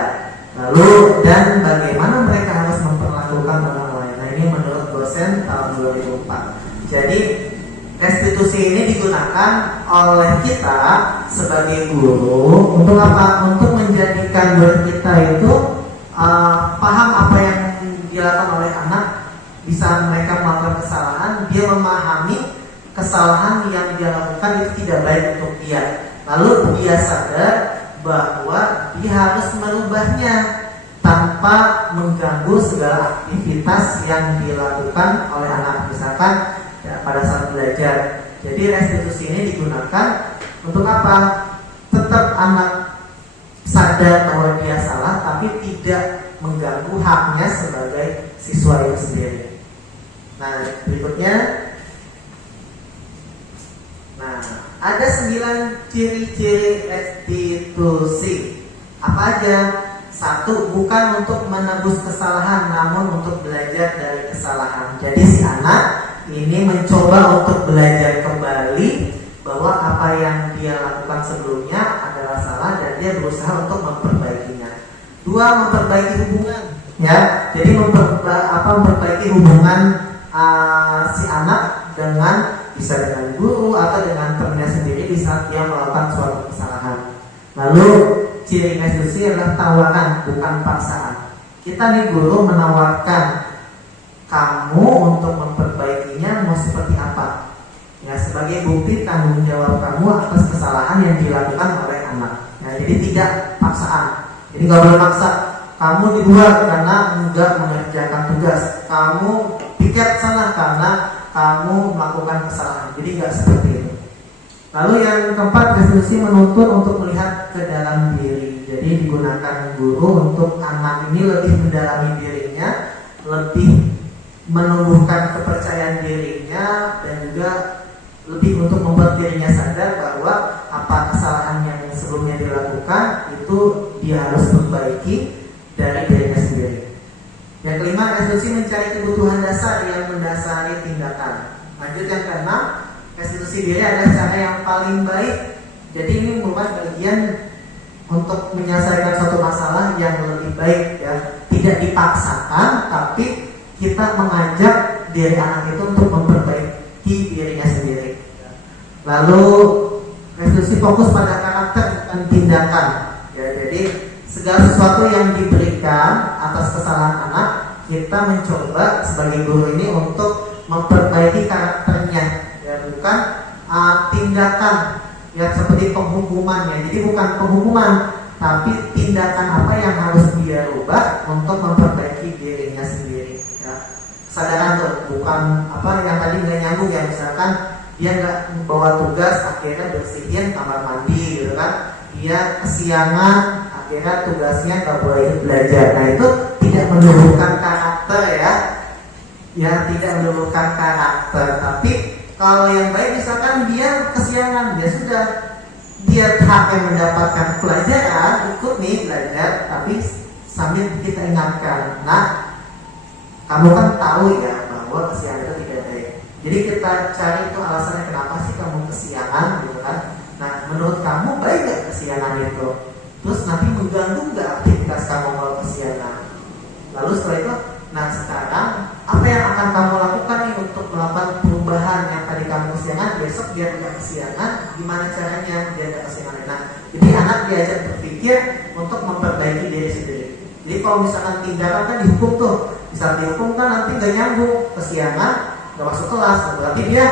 Lalu dan bagaimana mereka harus memperlakukan orang lain. Nah, ini menurut dosen tahun 2004. Jadi restitusi ini digunakan oleh kita sebagai guru untuk apa? Untuk menjadikan murid kita itu paham apa yang dilakukan oleh anak. Bisa mereka melakukan kesalahan, dia memahami kesalahan yang dia lakukan itu tidak baik untuk dia. Lalu dia sadar bahwa dia harus merubahnya. tanpa mengganggu segala aktivitas yang dilakukan oleh anak, misalkan ya, pada saat belajar. Jadi restitusi ini digunakan untuk apa? Tetap anak sadar bahwa dia salah, tapi tidak mengganggu haknya sebagai siswa itu sendiri. Nah, berikutnya, nah, ada 9 ciri-ciri restitusi. Apa aja? 1, bukan untuk menebus kesalahan, namun untuk belajar dari kesalahan. Jadi si anak ini mencoba untuk belajar kembali bahwa apa yang dia lakukan sebelumnya adalah salah dan dia berusaha untuk memperbaikinya. 2, memperbaiki hubungan. Ya, jadi memperbaiki hubungan si anak bisa dengan guru atau dengan temannya sendiri di saat dia melakukan suatu kesalahan. Lalu ciri restitusi adalah tawaran, bukan paksaan. Kita nih guru menawarkan kamu untuk memperbaikinya mau seperti apa? Ya, sebagai bukti tanggung jawab kamu atas kesalahan yang dilakukan oleh anak. Ya, jadi tidak paksaan. Jadi nggak boleh maksa. Kamu di luar karena enggak mengerjakan tugas. Kamu piket sana karena kamu melakukan kesalahan. Jadi nggak seperti itu. Lalu yang keempat, restitusi menuntut untuk melihat ke dalam diri. Jadi digunakan guru untuk anak ini lebih mendalami dirinya, lebih menumbuhkan kepercayaan dirinya, dan juga lebih untuk membuat dirinya sadar bahwa apa kesalahan yang sebelumnya dilakukan itu dia harus perbaiki dari dirinya sendiri. Yang kelima, restitusi mencari kebutuhan dasar yang mendasari tindakan. Lanjut yang keenam, restitusi diri adalah cara yang paling baik. Jadi ini merupakan bagian untuk menyelesaikan suatu masalah yang lebih baik, ya. Tidak dipaksakan, tapi kita mengajak diri anak itu untuk memperbaiki dirinya sendiri. Lalu restitusi fokus pada karakter dan tindakan. Ya, jadi segala sesuatu yang diberikan atas kesalahan anak, kita mencoba sebagai guru ini untuk memperbaiki karakternya, ya, bukan tindakan ya seperti penghukumannya. Jadi bukan penghukuman, tapi tindakan apa yang harus dia rubah untuk memperbaiki dirinya sendiri. Ya. Kesadaran tuh, bukan apa yang tadi nggak nyambung, ya, misalkan dia nggak bawa tugas akhirnya bersihin kamar mandi gitu kan, dia kesiangan akhirnya tugasnya nggak boleh belajar. Nah, itu tidak menumbuhkan karakter, ya tidak menumbuhkan karakter. Tapi kalau yang baik, misalkan dia kesiangan, ya sudah, dia hak mendapatkan pelajaran, ikut nih belajar, tapi sambil kita ingatkan, nah, kamu kan tahu ya bahwa kesiangan itu tidak baik. Jadi kita cari itu alasannya kenapa sih kamu kesiangan, gitu kan? Nah, menurut kamu baik gak kesiangan itu? Terus nanti mengganggu gak aktivitas kamu kalau kesiangan? Lalu setelah itu, nah sekarang apa yang akan kamu lakukan nih untuk melakukan perubahan yang tadi kamu kesiangan, besok biar gak kesiangan? Gimana caranya biar gak kesiangan? Nah, jadi anak diajak berpikir untuk memperbaiki diri sendiri. Jadi kalau misalkan tindakan kan dihukum tuh, bisa dihukum kan nanti gak nyambung, kesiangan gak masuk kelas, berarti dia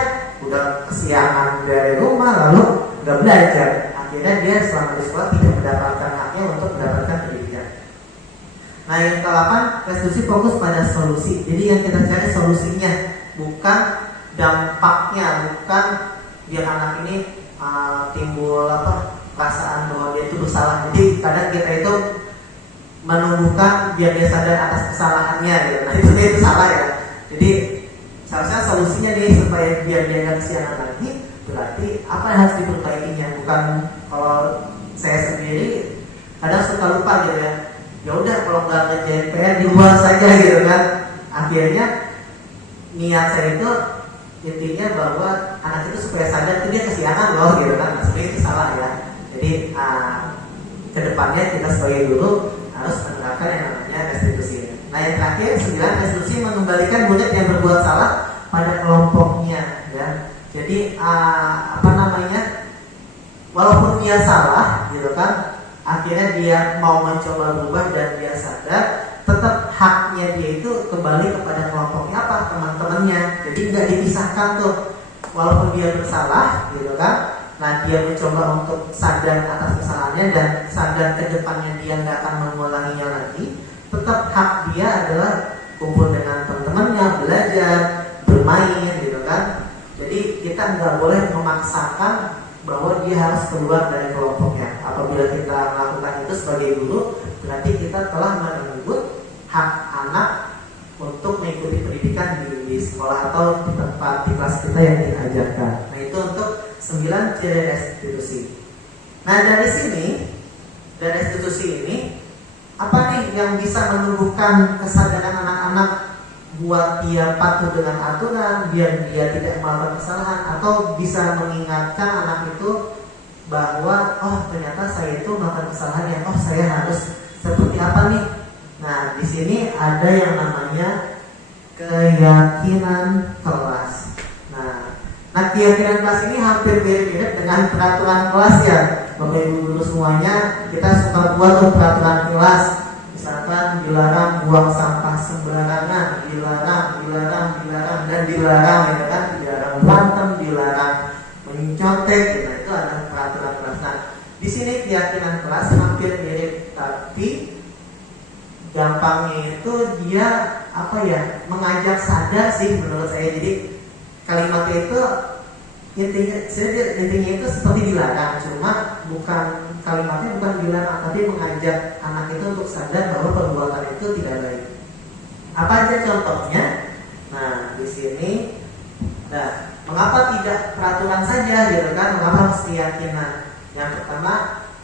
udah kesiangan dari rumah lalu gak belajar, akhirnya dia selama di sekolah tidak mendapatkan haknya untuk mendapatkan pendidikan. Nah, yang ke-8, restitusi fokus pada solusi. Jadi yang kita cari solusinya, bukan dampaknya, bukan biar anak ini timbul perasaan bahwa dia itu bersalah. Jadi kadang kita itu menumbuhkan biar dia sadar atas kesalahannya, gitu. Nah, itu salah, ya. Jadi seharusnya solusinya nih supaya biar dia nggak kesiangan lagi, berarti apa yang harus diperbaikinya. Bukan kalau saya sendiri kadang suka lupa gitu ya. Ya udah, kalau nggak ngerjain PR di luar saja gitu kan. Akhirnya niat saya itu intinya bahwa anak itu supaya sadar itu dia kesiangan loh gitu kan. Nah, sebenarnya itu salah, ya. Jadi kedepannya kita sebagai guru harus menerapkan yang namanya restitusi. Nah, yang terakhir 9, restitusi mengembalikan murid yang berbuat salah pada kelompoknya, ya. Jadi walaupun dia salah, gitu kan, akhirnya dia mau mencoba berubah dan dia sadar, tetap haknya dia itu kembali kepada kelompoknya, teman-temannya. Jadi nggak dipisahkan tuh, walaupun dia bersalah, gitu kan. Nah, dia mencoba untuk sadar atas kesalahannya dan sadar ke depannya dia nggak akan mengulanginya lagi. tetap hak dia adalah kumpul dengan teman-temannya, belajar, bermain gitu kan. Jadi kita nggak boleh memaksakan bahwa dia harus keluar dari kelompoknya. Apabila kita melakukan itu sebagai guru, berarti kita telah merenggut hak anak untuk mengikuti pendidikan di sekolah atau di tempat di kelas kita yang diajarkan. Nah itu untuk 9 ciri restitusi. Nah dari sini, dari restitusi ini, apa nih yang bisa menumbuhkan kesadaran anak-anak buat dia patuh dengan aturan, biar dia tidak melakukan kesalahan, atau bisa mengingatkan anak itu bahwa oh ternyata saya itu melakukan kesalahan yang saya harus seperti apa nih. Nah di sini ada yang namanya keyakinan kelas. Nah keyakinan kelas ini hampir mirip-mirip dengan peraturan kelas ya, Bapak Ibu guru semuanya. Kita suka buat tuh peraturan kelas. Misalkan dilarang buang sampah sembarangan, dilarang, dan dilarang ya kan, dilarang berantem, dilarang mencontek, gitu. Nah, itu adalah peraturan kelas. Nah, di sini keyakinan kelas hampir mirip, tapi gampangnya itu dia mengajak sadar sih menurut saya. Jadi kalimatnya itu intinya itu seperti dilarang, cuma kalimatnya bukan dilarang, tapi mengajak anak itu untuk sadar bahwa perbuatan itu tidak baik. Apa aja contohnya? Nah, di sini, mengapa tidak peraturan saja, gitu kan? Mengapa harus keyakinan? Yang pertama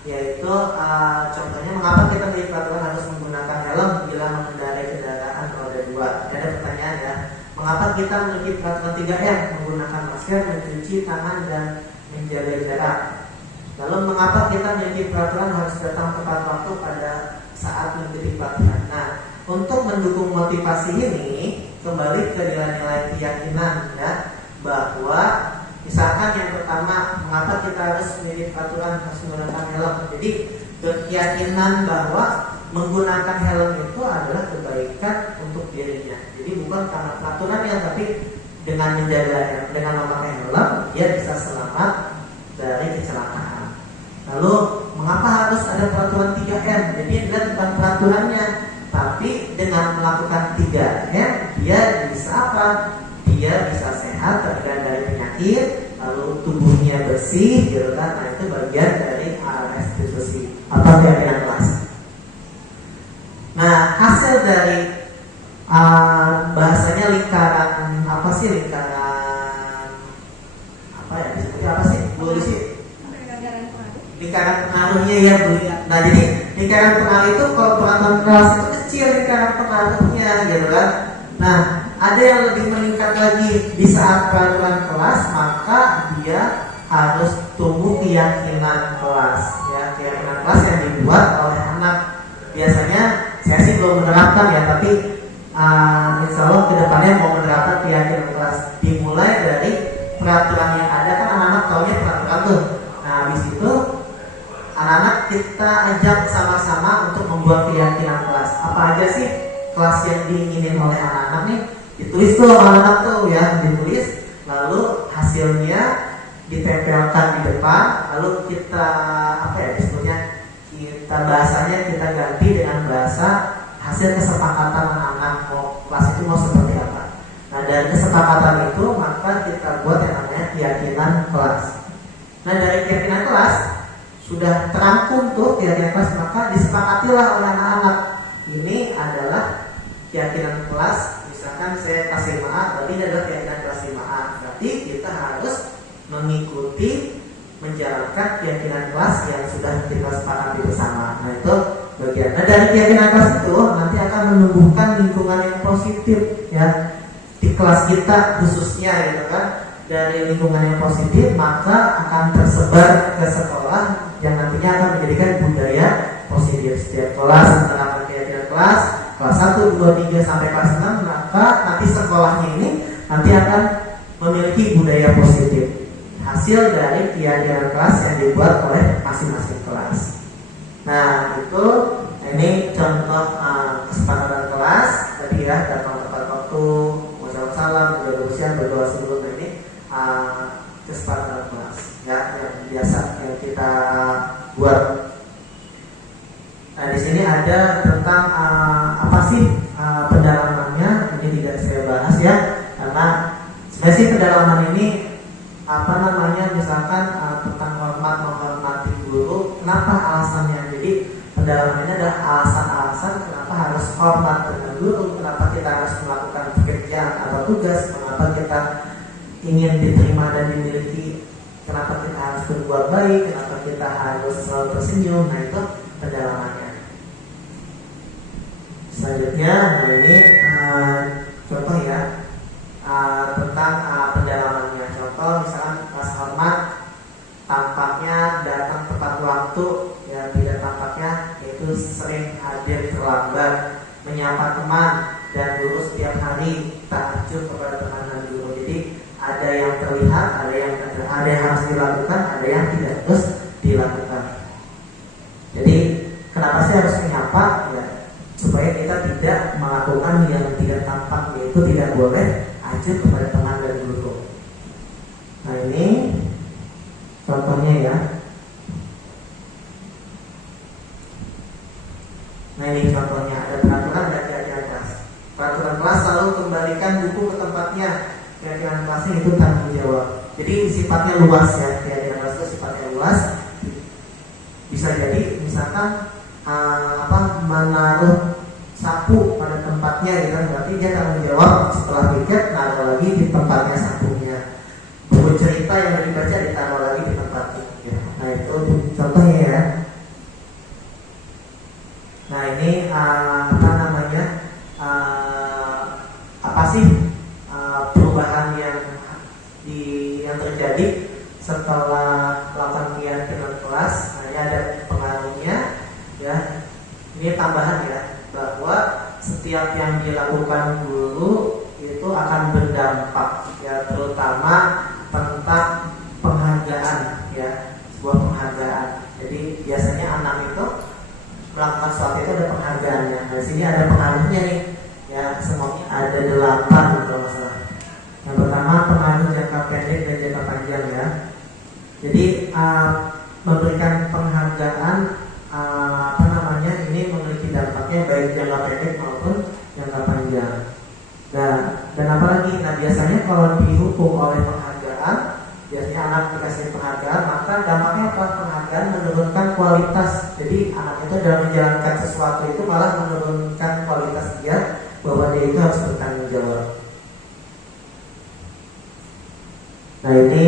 yaitu contohnya mengapa kita memiliki peraturan harus menggunakan helm bila mengendarai kendaraan roda 2? Ada pertanyaan ya. Mengapa kita memiliki peraturan 3M, menggunakan masker, mencuci tangan, dan menjaga jarak? Lalu mengapa kita memiliki peraturan harus datang tepat waktu pada saat mengikuti pelatihan? Nah, untuk mendukung motivasi ini, kembali ke nilai-nilai keyakinan ya, bahwa misalkan yang pertama, mengapa kita harus memiliki peraturan harus menggunakan helm? Jadi keyakinan bahwa menggunakan helm itu adalah kebaikan untuk dirinya. Jadi bukan karena peraturannya, tapi dengan memakai helm dia bisa selamat dari kecelakaan. Lalu mengapa harus ada peraturan 3M? Jadi dia bukan peraturannya, tapi dengan melakukan 3M dia bisa apa? Dia bisa sehat, terhindar dari penyakit, lalu tubuhnya bersih, gitu kan? Nah itu bagian dari restitusi atau keyakinan kelas. Nah hasil dari bahasanya lingkaran disebutnya apa sih? Boleh sih? Lingkaran pengaruhnya ya Bu. Nah jadi lingkaran pengaruh itu kalau peraturan kelas itu kecil lingkaran pengaruhnya, gitu kan? Nah ada yang lebih meningkat lagi di saat peraturan kelas, maka dia harus tumbuh keyakinan kelas ya, keyakinan kelas yang dibuat oleh anak. Biasanya saya sih belum menerapkan ya, tapi insya Allah kedepannya mau menerapkan keyakinan kelas. Dimulai dari peraturan yang ada, kan anak-anak taunya peraturan tuh. Nah habis itu anak-anak kita ajak sama-sama untuk membuat keyakinan kelas. Apa aja sih kelas yang diinginin oleh anak-anak nih? Ditulis tuh anak-anak tuh ya, ditulis, lalu hasilnya ditempelkan di depan, lalu kita disebutnya, kita bahasanya kita ganti dengan bahasa hasil kesepakatan anak-anak kelas itu mau seperti apa. Nah dari kesepakatan itu maka kita buat yang namanya keyakinan kelas. Nah dari keyakinan kelas sudah terangkum tuh keyakinan kelas, maka disepakatilah oleh anak-anak. Ini adalah keyakinan kelas. Misalkan saya kasih maaf, berarti ini adalah keyakinan kelas 5A. Berarti kita harus mengikuti, menjalankan keyakinan kelas yang sudah kita sepakati bersama. Nah itu bagian. Nah dari keyakinan kelas itu nanti akan menumbuhkan lingkungan yang positif ya di kelas kita khususnya, gitu kan. Dari lingkungan yang positif maka akan tersebar ke sekolah yang nantinya akan menjadikan budaya positif. Setiap kelas menerapkan keyakinan kelas 1, 2, 3 sampai kelas 6, maka nanti sekolahnya ini nanti akan memiliki budaya positif. Hasil dari keyakinan kelas yang dibuat oleh masing-masing kelas. Nah itu ini contoh kesepakatan kelas tadi ya, datang tepat waktu, mengucapkan salam, menjaga kebersihan, berdoa sebelum. Nah ini kesepakatan kelas ya yang biasa yang kita buat. Nah di sini ada tentang Sesi pendalaman ini misalkan tentang hormat menghormati guru. Kenapa alasannya? Jadi pendalaman ini adalah alasan-alasan kenapa harus hormat dengan guru, kenapa kita harus melakukan pekerjaan atau tugas, kenapa kita ingin diterima dan dimiliki, kenapa kita harus berbuat baik, kenapa kita harus selalu tersenyum. Nah, itu pendalamannya. Selanjutnya, nah ini contoh ya tentang pendalamannya. Contoh misalkan kelas hormat tampaknya datang tepat waktu, ya tidak tampaknya yaitu sering hadir terlambat, menyapa teman dan guru setiap hari, tak acuh kepada teman dan guru. Jadi ada yang terlihat, ada yang harus dilakukan, ada yang tidak harus dilakukan. Jadi kenapa sih harus menyapa? Ya, supaya kita tidak melakukan yang tidak tampak, yaitu tidak boleh acuh kepada teman dan guru. Nah, ini contohnya ya. Nah, ini contohnya, ada peraturan dan keadaan kelas. Peraturan kelas selalu kembalikan buku ke tempatnya. Keadaan kelasnya itu tanggung jawab. Jadi sifatnya luas ya, keadaan kelas itu sifatnya luas. Bisa jadi misalkan menaruh sapu pada tempatnya gitu, berarti dia tanggung jawab setelah piket naruh lagi di tempatnya sapunya. Buku cerita yang dibaca ditaruh lagi di tempatnya. Ya. Nah, itu contohnya ya. Nah, ini apa sih perubahan yang terjadi setelah melakukan kegiatan kelas? Nah, ini ada pengaruhnya ya. Ini tambahan ya, bahwa setiap yang dilakukan guru itu akan berdampak ya, terutama tentang penghargaan ya, sebuah penghargaan. Jadi biasanya anak itu melakukan sesuatu itu ada penghargaannya. Nah, di sini ada pengaruhnya nih ya, semuanya ada 8 kalau masalah. Yang pertama pengaruh jangka pendek dan jangka panjang ya. Jadi memberikan penghargaan ini memiliki dampaknya baik jangka pendek maupun jangka panjang. Dan apalagi, nah biasanya kalau dihukum oleh penghargaan, biasanya anak dikasih penghargaan, maka dampaknya apa? Penghargaan menurunkan kualitas. Jadi anak itu dalam menjalankan sesuatu itu malah menurunkan kualitas dia, bahwa dia itu harus bertanggung jawab. Nah, ini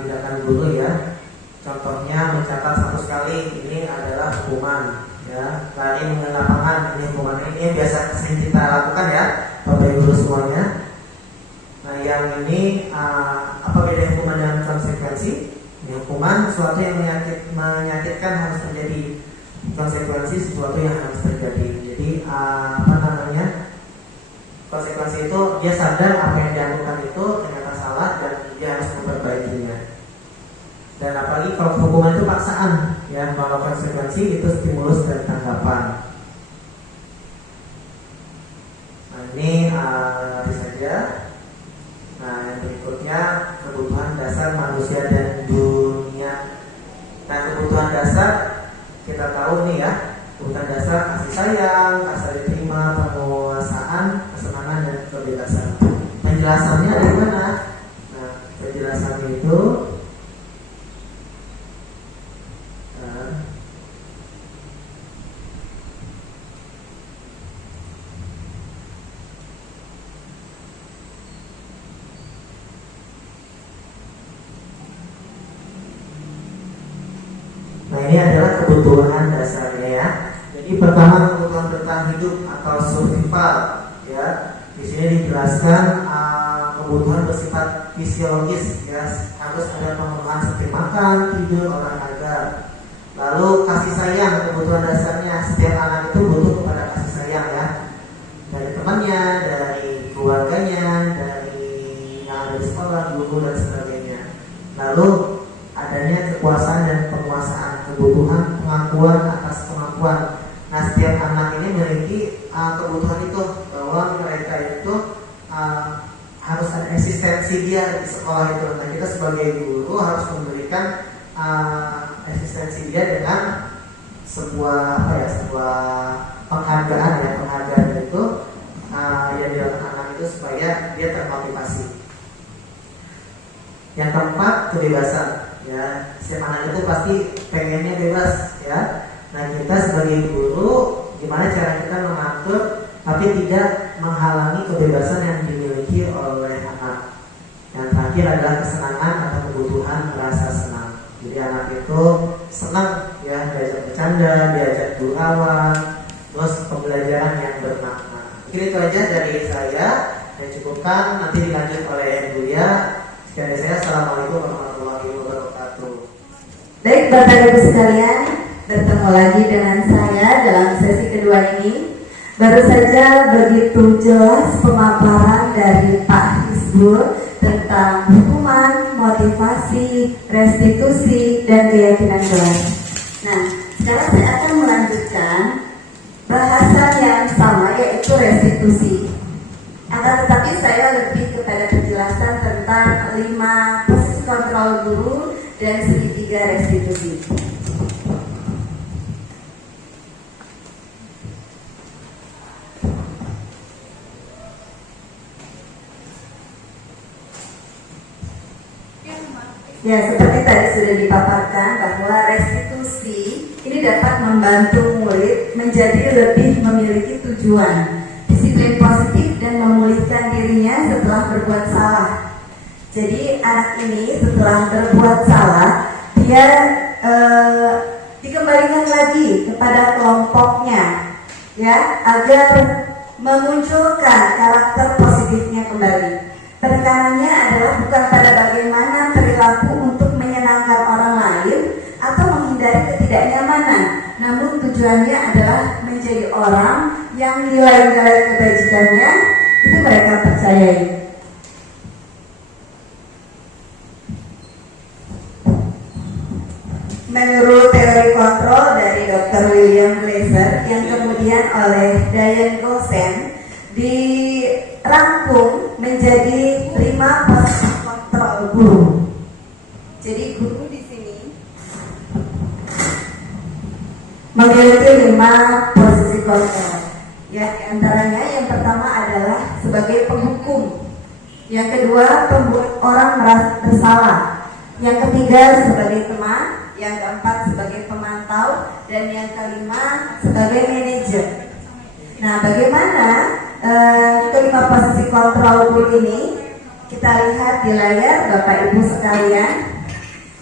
tindakan guru ya. Contohnya mencatat 100 kali, ini adalah hukuman ya. Lari mengenai lapangan, ini hukuman. Ini biasa sering kita lakukan ya, Bapak Ibu semuanya. Nah, yang ini apa beda hukuman dan konsekuensi? Ini hukuman sesuatu yang menyakitkan harus terjadi, konsekuensi sesuatu yang harus terjadi. Jadi konsekuensi itu dia sadar apa yang dilakukan itu ternyata salah dan dia harus memperbaikinya. Dan apalagi kalau hukuman itu paksaan ya, kalau konsekuensi itu stimulus dan tanggapan. Nah, ini nanti saja. Nah, yang berikutnya kebutuhan dasar manusia dan dunia. Nah, kebutuhan dasar kita tahu nih ya, kebutuhan dasar kasih sayang, rasa diterima, penguasaan, kesenangan dan kebebasan. Penjelasannya di mana? Nah, penjelasannya itu ini adalah kebutuhan dasarnya ya. Jadi pertama kebutuhan bertahan hidup atau survival ya. Di sini dijelaskan kebutuhan bersifat fisiologis ya, harus ada pemenuhan seperti makan, tidur, olahraga. Lalu kasih sayang, kebutuhan dasarnya setiap anak itu butuh kepada kasih sayang ya, dari temannya, dari keluarganya, dari yang ada di sekolah, guru dan sebagainya. Lalu adanya kekuasaan dan penguasaan, kebutuhan pengakuan atas kemampuan. Nah, setiap anak ini memiliki kebutuhan itu, bahwa mereka itu harus ada eksistensi dia di sekolah itu. Nah, kita sebagai guru harus memberikan eksistensi dia dengan sebuah penghargaan ya, penghargaan itu yang dilakukan anak itu supaya dia termotivasi. Yang keempat, kebebasan. Ya, setiap anak itu pasti pengennya bebas, ya. Nah, kita sebagai guru, gimana cara kita mengatur tapi tidak menghalangi kebebasan yang dimiliki oleh anak. Yang terakhir adalah kesenangan atau kebutuhan merasa senang. Jadi anak itu senang ya diajak bercanda, diajak berkawan, terus pembelajaran yang bermakna. Mungkin itu aja dari saya. Saya cukupkan, nanti dilanjut oleh Bu Lia. Sekian dari saya. Assalamualaikum warahmatullahi wabarakatuh. Baik Bapak Ibu sekalian, bertemu lagi dengan saya dalam sesi kedua ini. Baru saja begitu jelas pemaparan dari Pak Hizbul tentang hukuman, motivasi, restitusi, dan keyakinan kelas. Nah, sekarang saya akan melanjutkan bahasan yang sama, yaitu restitusi. Akan tetapi saya lebih kepada penjelasan tentang 5 posisi kontrol guru dan segitiga restitusi. Ya, seperti tadi sudah dipaparkan bahwa restitusi ini dapat membantu murid menjadi lebih memiliki tujuan, disiplin positif, dan memulihkan dirinya setelah berbuat salah. Jadi anak ini setelah berbuat salah, dia dikembalikan lagi kepada kelompoknya, ya, agar memunculkan karakter positifnya kembali. Penekanannya adalah bukan pada bagaimana perilaku untuk menyenangkan orang lain atau menghindari ketidaknyamanan, namun tujuannya adalah menjadi orang yang nilai-nilai kebajikannya itu mereka percayai. Menurut teori kontrol dari Dr. William Glasser yang kemudian oleh Diane Gosen dirangkum menjadi 5 posisi kontrol guru. Jadi guru di sini memiliki 5 posisi kontrol. Ya, diantaranya yang pertama adalah sebagai penghukum, yang kedua pembuat orang merasa bersalah, yang ketiga sebagai teman, yang keempat sebagai pemantau, dan yang kelima sebagai manajer. Nah, bagaimana kelima posisi kontrol guru ini? Kita lihat di layar Bapak Ibu sekalian.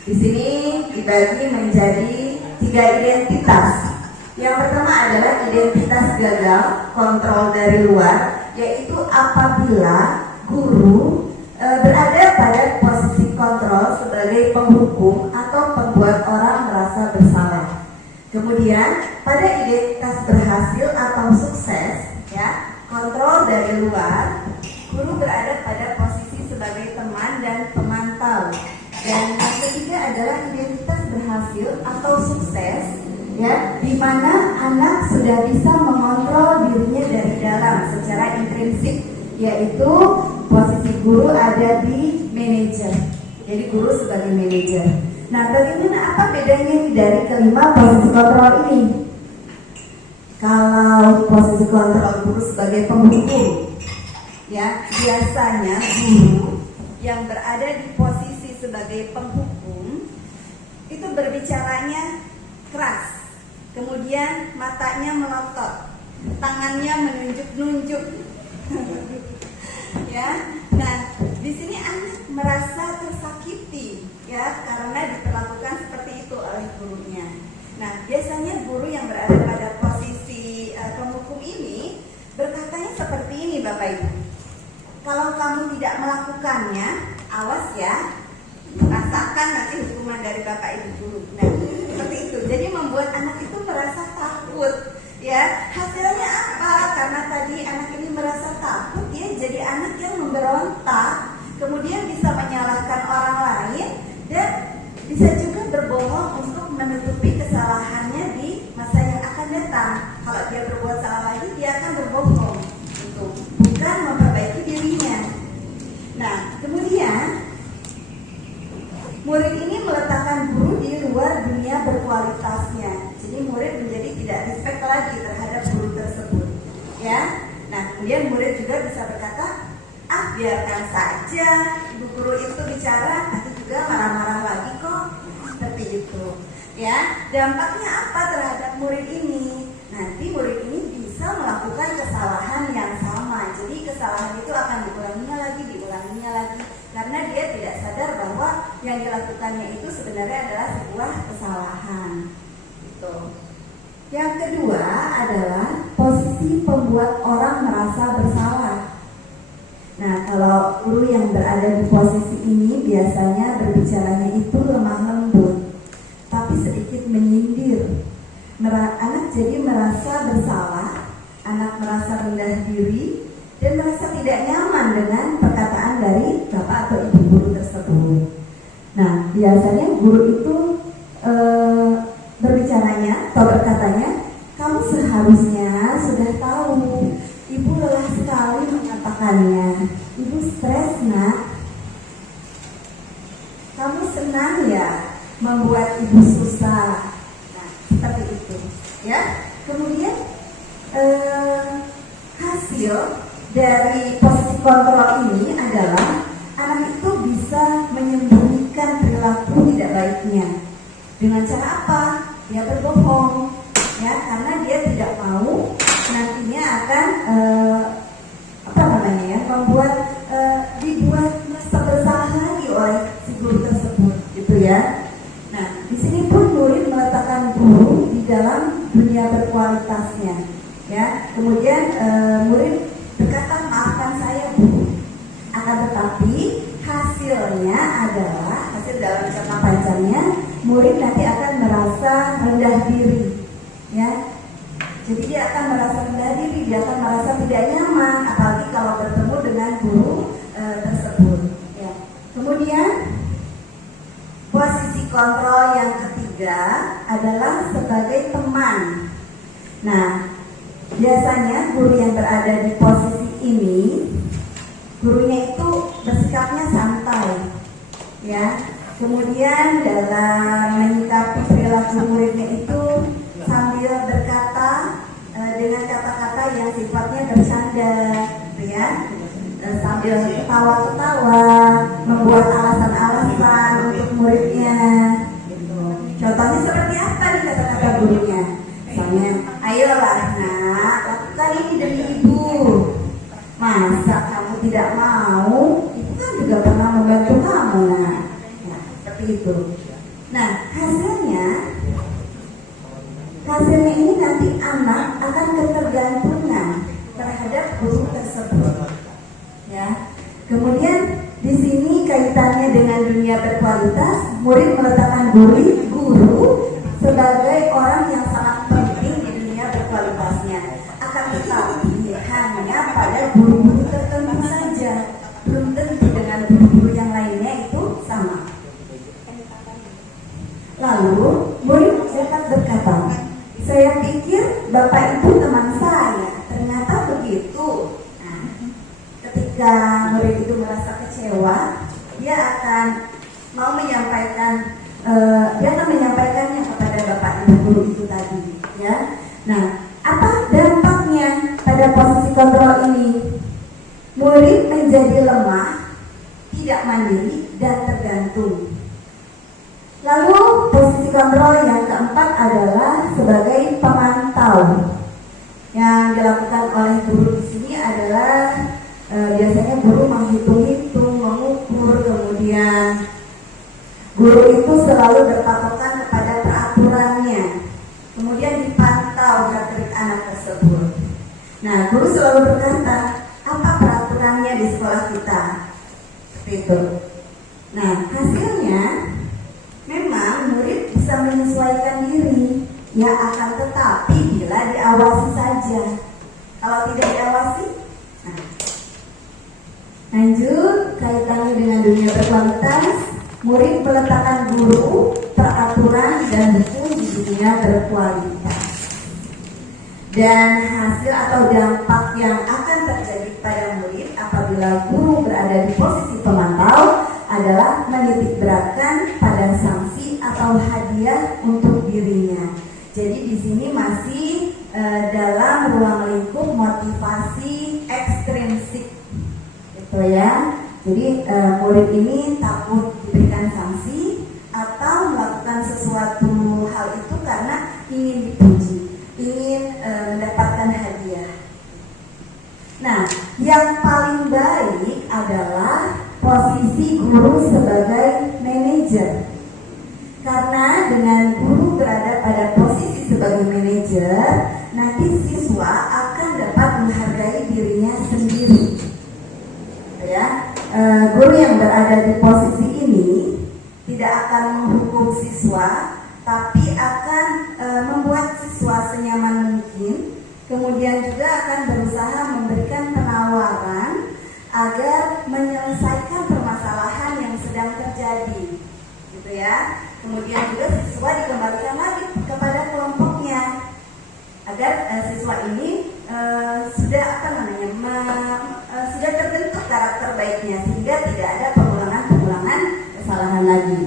Di sini dibagi menjadi 3 identitas. Yang pertama adalah identitas gagal, kontrol dari luar, yaitu apabila guru berada pada posisi kontrol sebagai penghukum atau pembuat orang merasa bersalah. Kemudian pada identitas berhasil atau sukses, ya, kontrol dari luar, guru berada pada posisi sebagai teman dan pemantau. Dan yang ketiga adalah identitas berhasil atau sukses, ya, di mana anak sudah bisa mengontrol dirinya dari dalam secara intrinsik, yaitu posisi guru ada di manajer. Jadi guru sebagai manajer. Nah, bagaimana apa bedanya dari kelima posisi kontrol ini? Kalau posisi kontrol guru sebagai penghukum, ya, biasanya guru yang berada di posisi sebagai penghukum itu berbicaranya keras, kemudian matanya melotot, tangannya menunjuk-nunjuk. Ya, nah di sini anak merasa tersakiti, ya, karena diperlakukan seperti itu oleh gurunya. Nah, biasanya guru yang berada pada posisi penghukum ini berkatanya seperti ini, Bapak Ibu. Kalau kamu tidak melakukannya, awas ya, rasakan nanti hukuman dari Bapak Ibu guru. Nah, seperti itu. Jadi membuat anak itu merasa takut. Ya, hasilnya apa? Karena tadi anak ini merasa takut, dia jadi anak yang memberontak, kemudian bisa menyalahkan orang lain dan bisa juga berbohong untuk menutupi kesalahannya di masa yang akan datang. Kalau dia berbuat salah lagi, dia akan berbohong, gitu, bukan memperbaiki dirinya. Nah, kemudian murid ini meletakkan guru di luar dunia berkualitasnya. Jadi murid menjadi tidak respect lagi terhadap guru tersebut, ya. Nah, kemudian murid juga bisa berkata, biarkan saja ibu guru itu bicara, nanti juga marah-marah lagi kok. Seperti itu. Ya, dampaknya apa terhadap murid ini? Nanti murid ini bisa melakukan kesalahan yang sama. Jadi kesalahan itu akan diulanginya lagi, karena dia tidak sadar bahwa yang dilakukannya itu sebenarnya adalah sebuah kesalahan. Gitu. Yang kedua adalah posisi pembuat orang merasa bersalah. Nah, kalau guru yang berada di posisi ini biasanya berbicaranya itu lemah lembut, tapi sedikit menyindir. Anak jadi merasa bersalah, anak merasa rendah diri, dan merasa tidak nyaman dengan perkataan dari bapak atau ibu guru tersebut. Nah, biasanya guru itu berbicaranya atau berkatanya, kamu seharusnya sudah tahu, ibu lelah sekali mengatakannya, ibu stres nak, kamu senang ya membuat ibu susah. Nah, seperti itu ya. Kemudian hasil dari posisi kontrol ini adalah anak itu bisa menyembunyikan perilaku tidak baiknya. Dengan cara apa? Dia berbohong, ya, karena dia tidak mau nantinya akan membuat dibuat merasa bersalah lagi oleh si guru tersebut, gitu ya. Nah, di sini pun murid meletakkan guru di dalam dunia berkualitasnya, ya. Kemudian murid berkata, maafkan saya bu, akan tetapi hasilnya adalah hasil dalam jangka panjangnya murid nanti akan merasa rendah diri, ya. Jadi dia akan merasa rendah diri, dia akan merasa tidak nyaman, apalagi kalau bertemu dengan guru tersebut, ya. Kemudian posisi kontrol yang ketiga adalah sebagai teman. Nah, biasanya guru yang berada di posisi ini, gurunya itu bersikapnya santai, ya. Kemudian dalam menyikapi perilaku muridnya itu sambil berkata dengan kata-kata yang sifatnya bercanda, ya. Sambil ketawa-ketawa, membuat alasan-alasan untuk muridnya. Contohnya seperti apa nih kata-kata gurunya? Misalnya, ayolah nak, lakukan ini demi ibu. Masa kamu tidak mau? Ibu kan juga pernah membantu kamu, nah. Nah, seperti itu. Nah, hasilnya ini nanti anak akan ketergantungan terhadap guru tersebut, ya. Kemudian di sini kaitannya dengan dunia berkualitas, murid meletakkan guru sebagai orang yang sangat penting di dunia berkualitasnya. Akan tetapi hanya pada guru-guru tertentu saja, belum tentu dengan guru-guru yang lainnya itu sama. Lalu murid dapat berkata, saya pikir bapak itu teman saya, ternyata begitu. Nah, ketika murid itu merasa kecewa, dia akan menyampaikannya kepada bapak ibu guru itu tadi, ya. Nah, apa dampaknya pada posisi kontrol ini? Murid menjadi lemah, tidak mandiri dan tergantung. Lalu posisi kontrol yang keempat adalah sebagai pemantau. Yang dilakukan oleh guru di sini adalah biasanya guru menghitung-hitung, mengukur, kemudian guru itu selalu berpatokan kepada peraturannya, kemudian dipantau gerak-gerik anak tersebut. Nah, guru selalu berkata, apa peraturannya di sekolah kita? Seperti itu. Nah, hasilnya memang murid bisa menyesuaikan diri, ya, akan tetapi bila diawasi saja. Kalau tidak diawasi, nah. Lanjut, kaitannya dengan dunia berkualitas, murid meletakkan guru, peraturan, dan buku di dunia berkualitas. Dan hasil atau dampak yang akan terjadi pada murid apabila guru berada di posisi pemantau adalah menitikberatkan pada sanksi atau hadiah untuk dirinya. Jadi di sini masih dalam ruang lingkup motivasi ekstrinsik, gitu ya. Jadi murid ini takut diberikan sanksi. Nah, yang paling baik adalah posisi guru sebagai manajer. Karena dengan guru berada pada posisi sebagai manajer, nanti siswa akan dapat menghargai dirinya sendiri. Ya, guru yang berada di posisi ini tidak akan menghukum siswa, tapi akan membuat siswa senyaman mungkin. Kemudian juga akan berusaha memberikan penawaran agar menyelesaikan permasalahan yang sedang terjadi, gitu ya. Kemudian juga siswa dikembalikan lagi kepada kelompoknya agar siswa ini sudah sudah terbentuk karakter baiknya sehingga tidak ada pengulangan kesalahan lagi.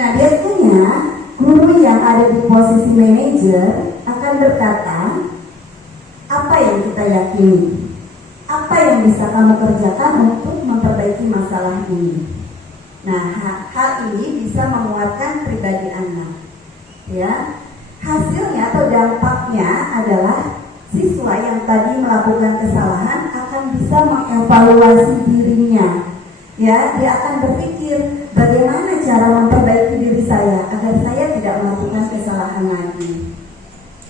Nah, biasanya guru yang ada di posisi manajer akan berkata, apa yang kita yakini, apa yang bisa kamu kerjakan untuk memperbaiki masalah ini. Nah, hal ini bisa menguatkan pribadi anak. Ya, hasilnya atau dampaknya adalah siswa yang tadi melakukan kesalahan akan bisa mengevaluasi dirinya. Ya, dia akan berpikir bagaimana cara memperbaiki diri saya agar saya tidak melakukan kesalahan lagi.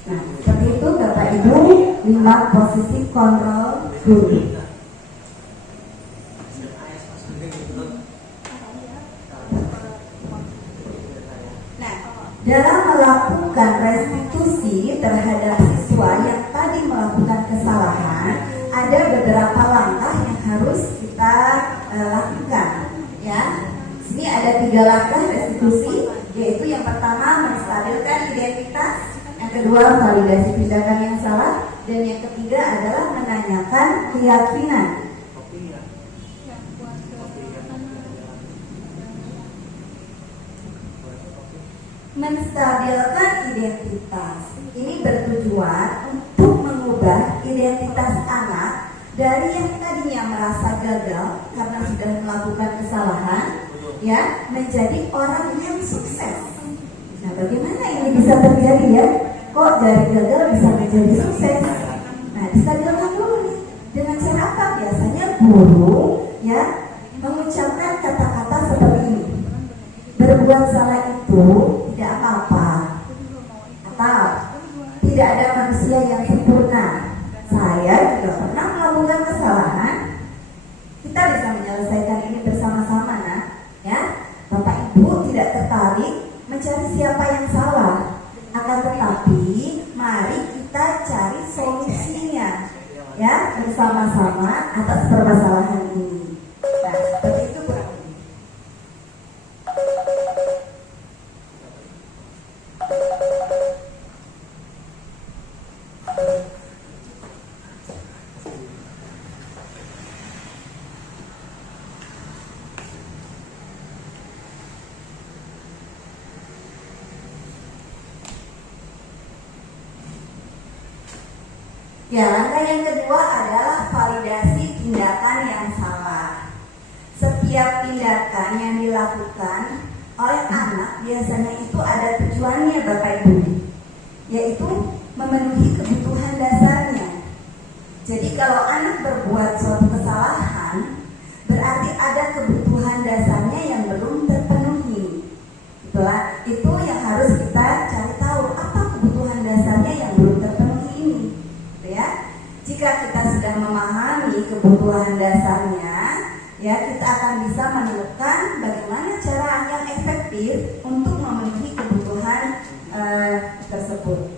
Nah, seperti itu Bapak Ibu, 5 posisi kontrol guru. Nah, dalam melakukan restitusi terhadap siswa yang tadi melakukan kesalahan, ada beberapa langkah yang harus kita lakukan. Ya, sini ada 3 langkah restitusi, yaitu yang pertama menstabilkan identitas, yang kedua validasi tindakan yang salah, dan yang ketiga adalah menanyakan keyakinan. Menstabilkan identitas ini bertujuan untuk mengubah identitas anak dari yang tadinya merasa gagal karena sudah melakukan kesalahan, ya, menjadi orang yang sukses. Nah, bagaimana ini bisa terjadi ya? Kok dari gagal bisa menjadi sukses? Nah, disadarkan dulu nih. Dengan cara apa? Biasanya guru, ya, mengucapkan kata-kata seperti ini. Berbuat salah itu tidak apa-apa, atau tidak ada manusia yang sempurna. Saya juga pernah melakukan kesalahan. Kita bisa menyelesaikan ini bersama-sama, nah, ya. Bapak Ibu tidak tertarik mencari siapa yang salah, akan tetapi mari kita cari solusinya, ya, bersama-sama atas permasalahan ini. Nah, seperti itu kurang lebih. Ya, langkah yang kedua adalah validasi tindakan yang salah. Setiap tindakan yang dilakukan oleh anak biasanya itu ada tujuannya, Bapak Ibu, yaitu memenuhi kebutuhan dasarnya. Jadi kalau anak berbuat suatu kesalahan, berarti ada kebutuhan dasarnya yang belum terpenuhi. Itulah itu yang harus kita cari tahu, apa kebutuhan dasarnya yang belum terpenuhi ini. Ya, jika kita sudah memahami kebutuhan dasarnya, ya, kita akan bisa menemukan bagaimana cara yang efektif untuk memenuhi kebutuhan tersebut.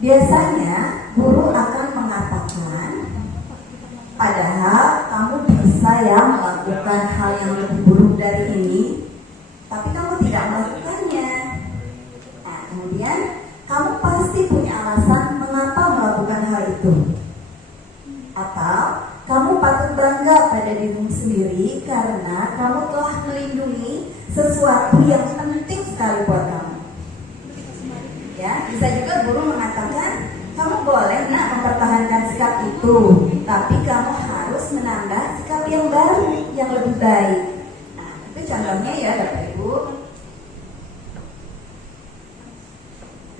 Biasanya guru akan mengatakan, padahal kamu bisa ya melakukan hal yang lebih buruk dari ini, tapi kamu tidak melakukannya. Nah, kemudian kamu pasti punya alasan mengapa melakukan hal itu. Atau kamu patut bangga pada dirimu sendiri karena kamu telah melindungi sesuatu yang penting sekali buat kamu. Ya, bisa juga guru mengatakan, kamu boleh nak mempertahankan sikap itu, tapi kamu harus menambah sikap yang baru, yang lebih baik. Nah, itu contohnya ya Bapak Ibu.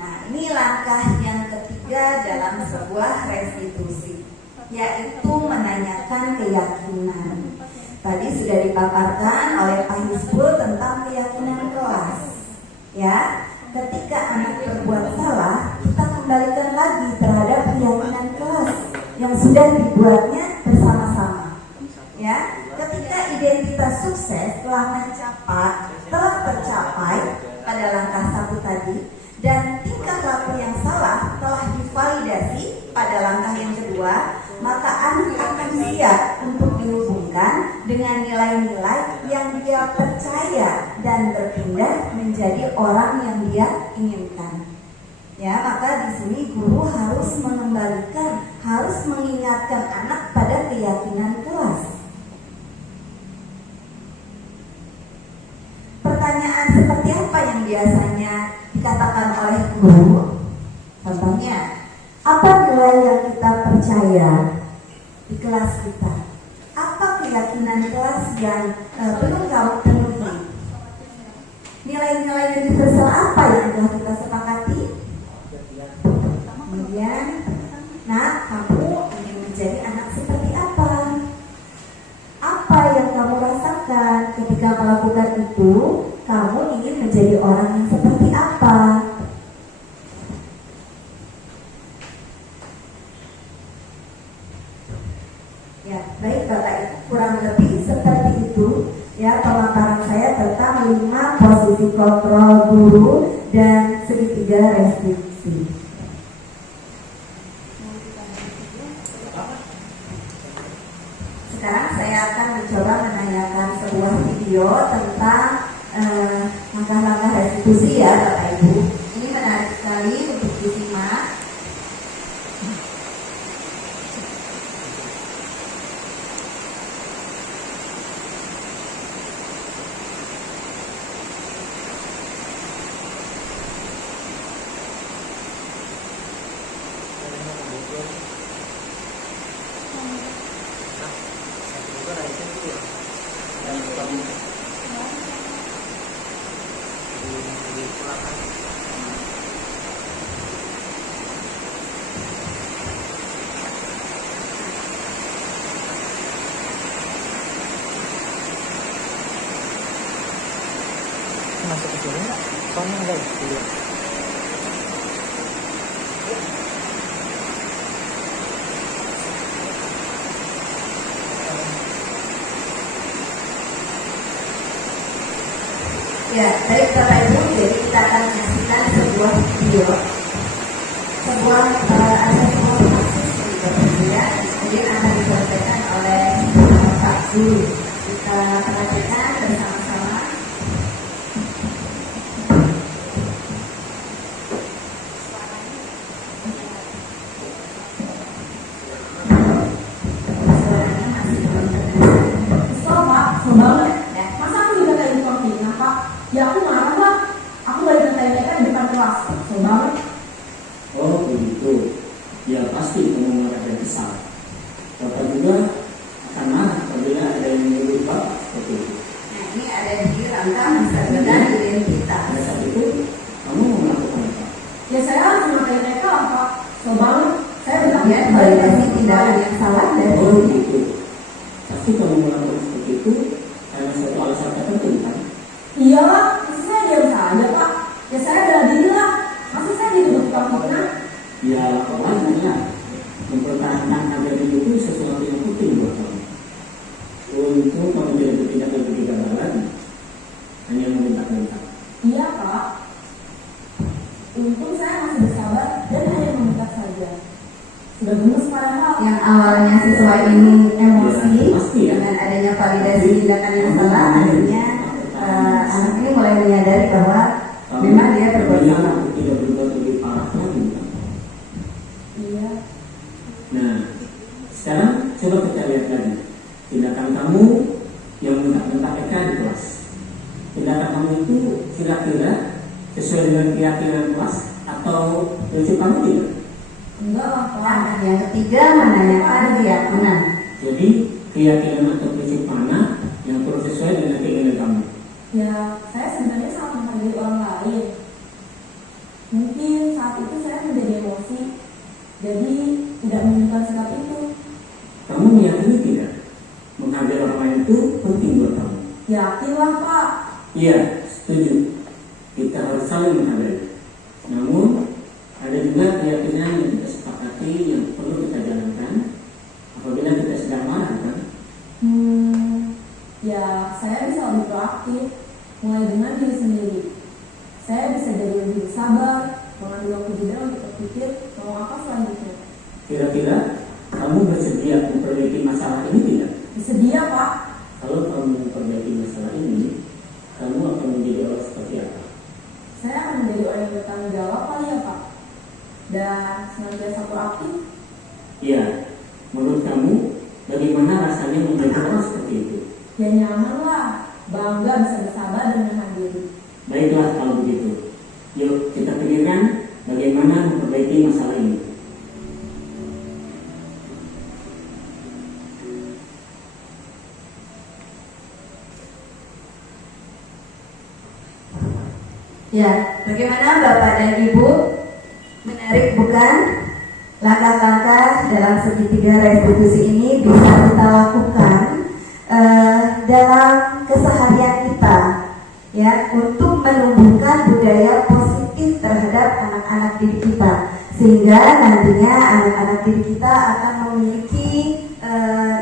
Nah, ini langkah yang ketiga. ketiga dalam sebuah restitusi, yaitu menanyakan keyakinan. Tadi sudah dipaparkan oleh Pak Hizbul tentang keyakinan kelas. Ya, ketika anak berbuat salah, kita kembalikan lagi terhadap keyakinan kelas yang sudah dibuatnya bersama-sama. Ya, ketika identitas sukses telah tercapai pada langkah 1 tadi, dan tingkah laku yang salah telah divalidasi pada langkah yang kedua, maka anak akan siap untuk dihubungkan dengan nilai-nilai yang dia percaya dan berpindah menjadi orang yang dia inginkan. Ya, maka di sini guru harus mengembalikan, harus mengingatkan anak pada keyakinan kelas. Pertanyaan seperti apa yang biasanya dikatakan oleh guru? Contohnya, apa nilai yang kita percaya di kelas kita? Apa keyakinan kelas yang belum kamu penuhi? Nilai-nilai universal apa yang telah kita sepakati? Kemudian, nah, kamu ingin menjadi anak seperti apa? Apa yang kamu rasakan ketika melakukan itu? Kamu ingin menjadi orang yang seperti apa? Ya, baik Bapak Ibu, kurang lebih seperti itu ya pemaparan saya tentang 5 posisi kontrol guru dan segitiga restriksi. Sekarang saya akan mencoba menanyakan sebuah video tentang langkah-langkah restitusi ya Bapak Ibu. Ini menarik sekali untuk disimak. Masuk ke sini nggak? Soalnya ada dulu. Ya, baik Bapak Ibu, jadi kita akan menyaksikan sebuah video, sebuah ada sebuah kasus di Indonesia, kemudian akan disampaikan oleh Pak Guru. Kita perhatikan bersama-sama. Ya aku marah Pak, aku balik ngetain mereka di depan kelas, kesel banget. Oh begitu, ya pasti kamu marah dan kesal. Bapak juga akan marah apabila ada yang menyebut Bapak seperti itu. Nah, ini ada di rangka masa depan identitas. Pada saat itu, kamu mau melakukan apa? Ya saya harus memakai mereka lah Pak, kesel banget. Saya bilang Ya, validasi tindakan yang salah dari Oh begitu, pasti kamu melakukan seperti itu karena suatu alasan tertentu kan? iya lah, masa saya diam saja Pak. Ya saya bela diri lah, masa saya dituduh tukang fitnah. Ya wajarnya mempertahankan harga diri itu sesuatu yang penting buat kamu. Untuk kamu tidak bertindak lebih kegagalan, hanya meminta-minta. Iya Pak, untung saya masih bersabar dan hanya meminta saja. Sudah gemes padahal. yang awalnya siswa ini emosi Ya, pasti ya. dengan adanya validasi tindakan yang salah, akhirnya anak ini mulai menyadari bahwa memang dia berbuat salah. Tidak berbuat lebih parah lagi kan? Iya. Nah, sekarang coba kita lihat lagi tindakan kamu yang mentak-mentak di kelas. Tindakan kamu itu kira-kira sesuai dengan keyakinan kelas atau prinsip kamu tidak? Enggak lah Pak. Nah, yang ketiga menanyakan keyakinan. Jadi keyakinan atau prinsip mana yang perlu sesuai dengan keinginan kamu? Ya, saya sebenarnya sangat menghargai orang lain. Mungkin saat itu saya menjadi emosi jadi tidak menunjukkan sikap itu. Kamu meyakini tidak? Menghargai orang lain itu penting buat kamu. Yakinlah Pak. Iya, setuju. Kita harus saling menghargai. Namun, ada juga keyakinan yang kita sepakati yang perlu kita jalankan apabila kita sedang marah, kan? Ya, saya bisa lebih proaktif, mulai dengan diri sendiri. Saya bisa jadi lebih sabar, mengambil waktu jeda untuk berpikir mau apa selanjutnya. Kira-kira kamu bersedia memperbaiki masalah ini tidak? Bersedia Pak. Kalau kamu memperbaiki masalah ini, kamu akan menjadi orang seperti apa? Saya akan menjadi orang yang bertanggung jawab kali ya Pak. Dan senantiasa proaktif. Iya, menurut kamu bagaimana rasanya menjadi orang seperti itu? Ya nyaman lah, bangga bisa bersabar dan menahan diri. Baiklah kalau begitu. Yuk kita pikirkan bagaimana memperbaiki masalah ini. Ya, bagaimana Bapak dan Ibu? Menarik bukan? Langkah-langkah dalam segitiga restitusi ini bisa kita lakukan dalam keseharian kita, ya, untuk menumbuhkan budaya positif terhadap anak-anak didik kita, sehingga nantinya anak-anak didik kita akan memiliki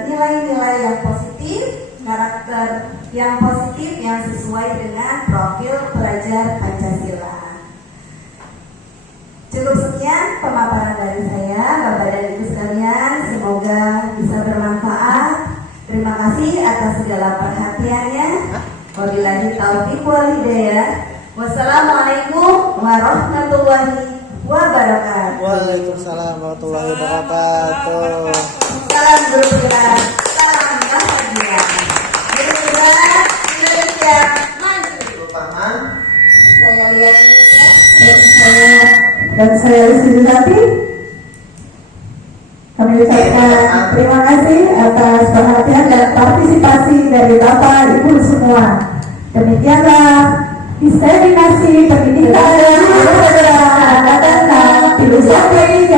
nilai-nilai yang positif, karakter yang positif yang sesuai dengan profil pelajar Pancasila. Cukup sekian pemaparan dari saya, Bapak dan Ibu sekalian. Semoga bisa bermanfaat. Terima kasih atas segala perhatiannya. Wabillahi taufiq wal hidayah. Wassalamualaikum warahmatullahi wabarakatuh. Waalaikumsalam warahmatullahi wabarakatuh. Salam guru kelas, salam bahagia. Guru kelas Indonesia maju. Saya lihat ini ya. Dan saya Lucy Yudati. Kami ucapkan terima kasih atas perhatian dan partisipasi dari Bapak Ibu semua. Demikianlah diseminasi pendidikan yang beragam, filosofi,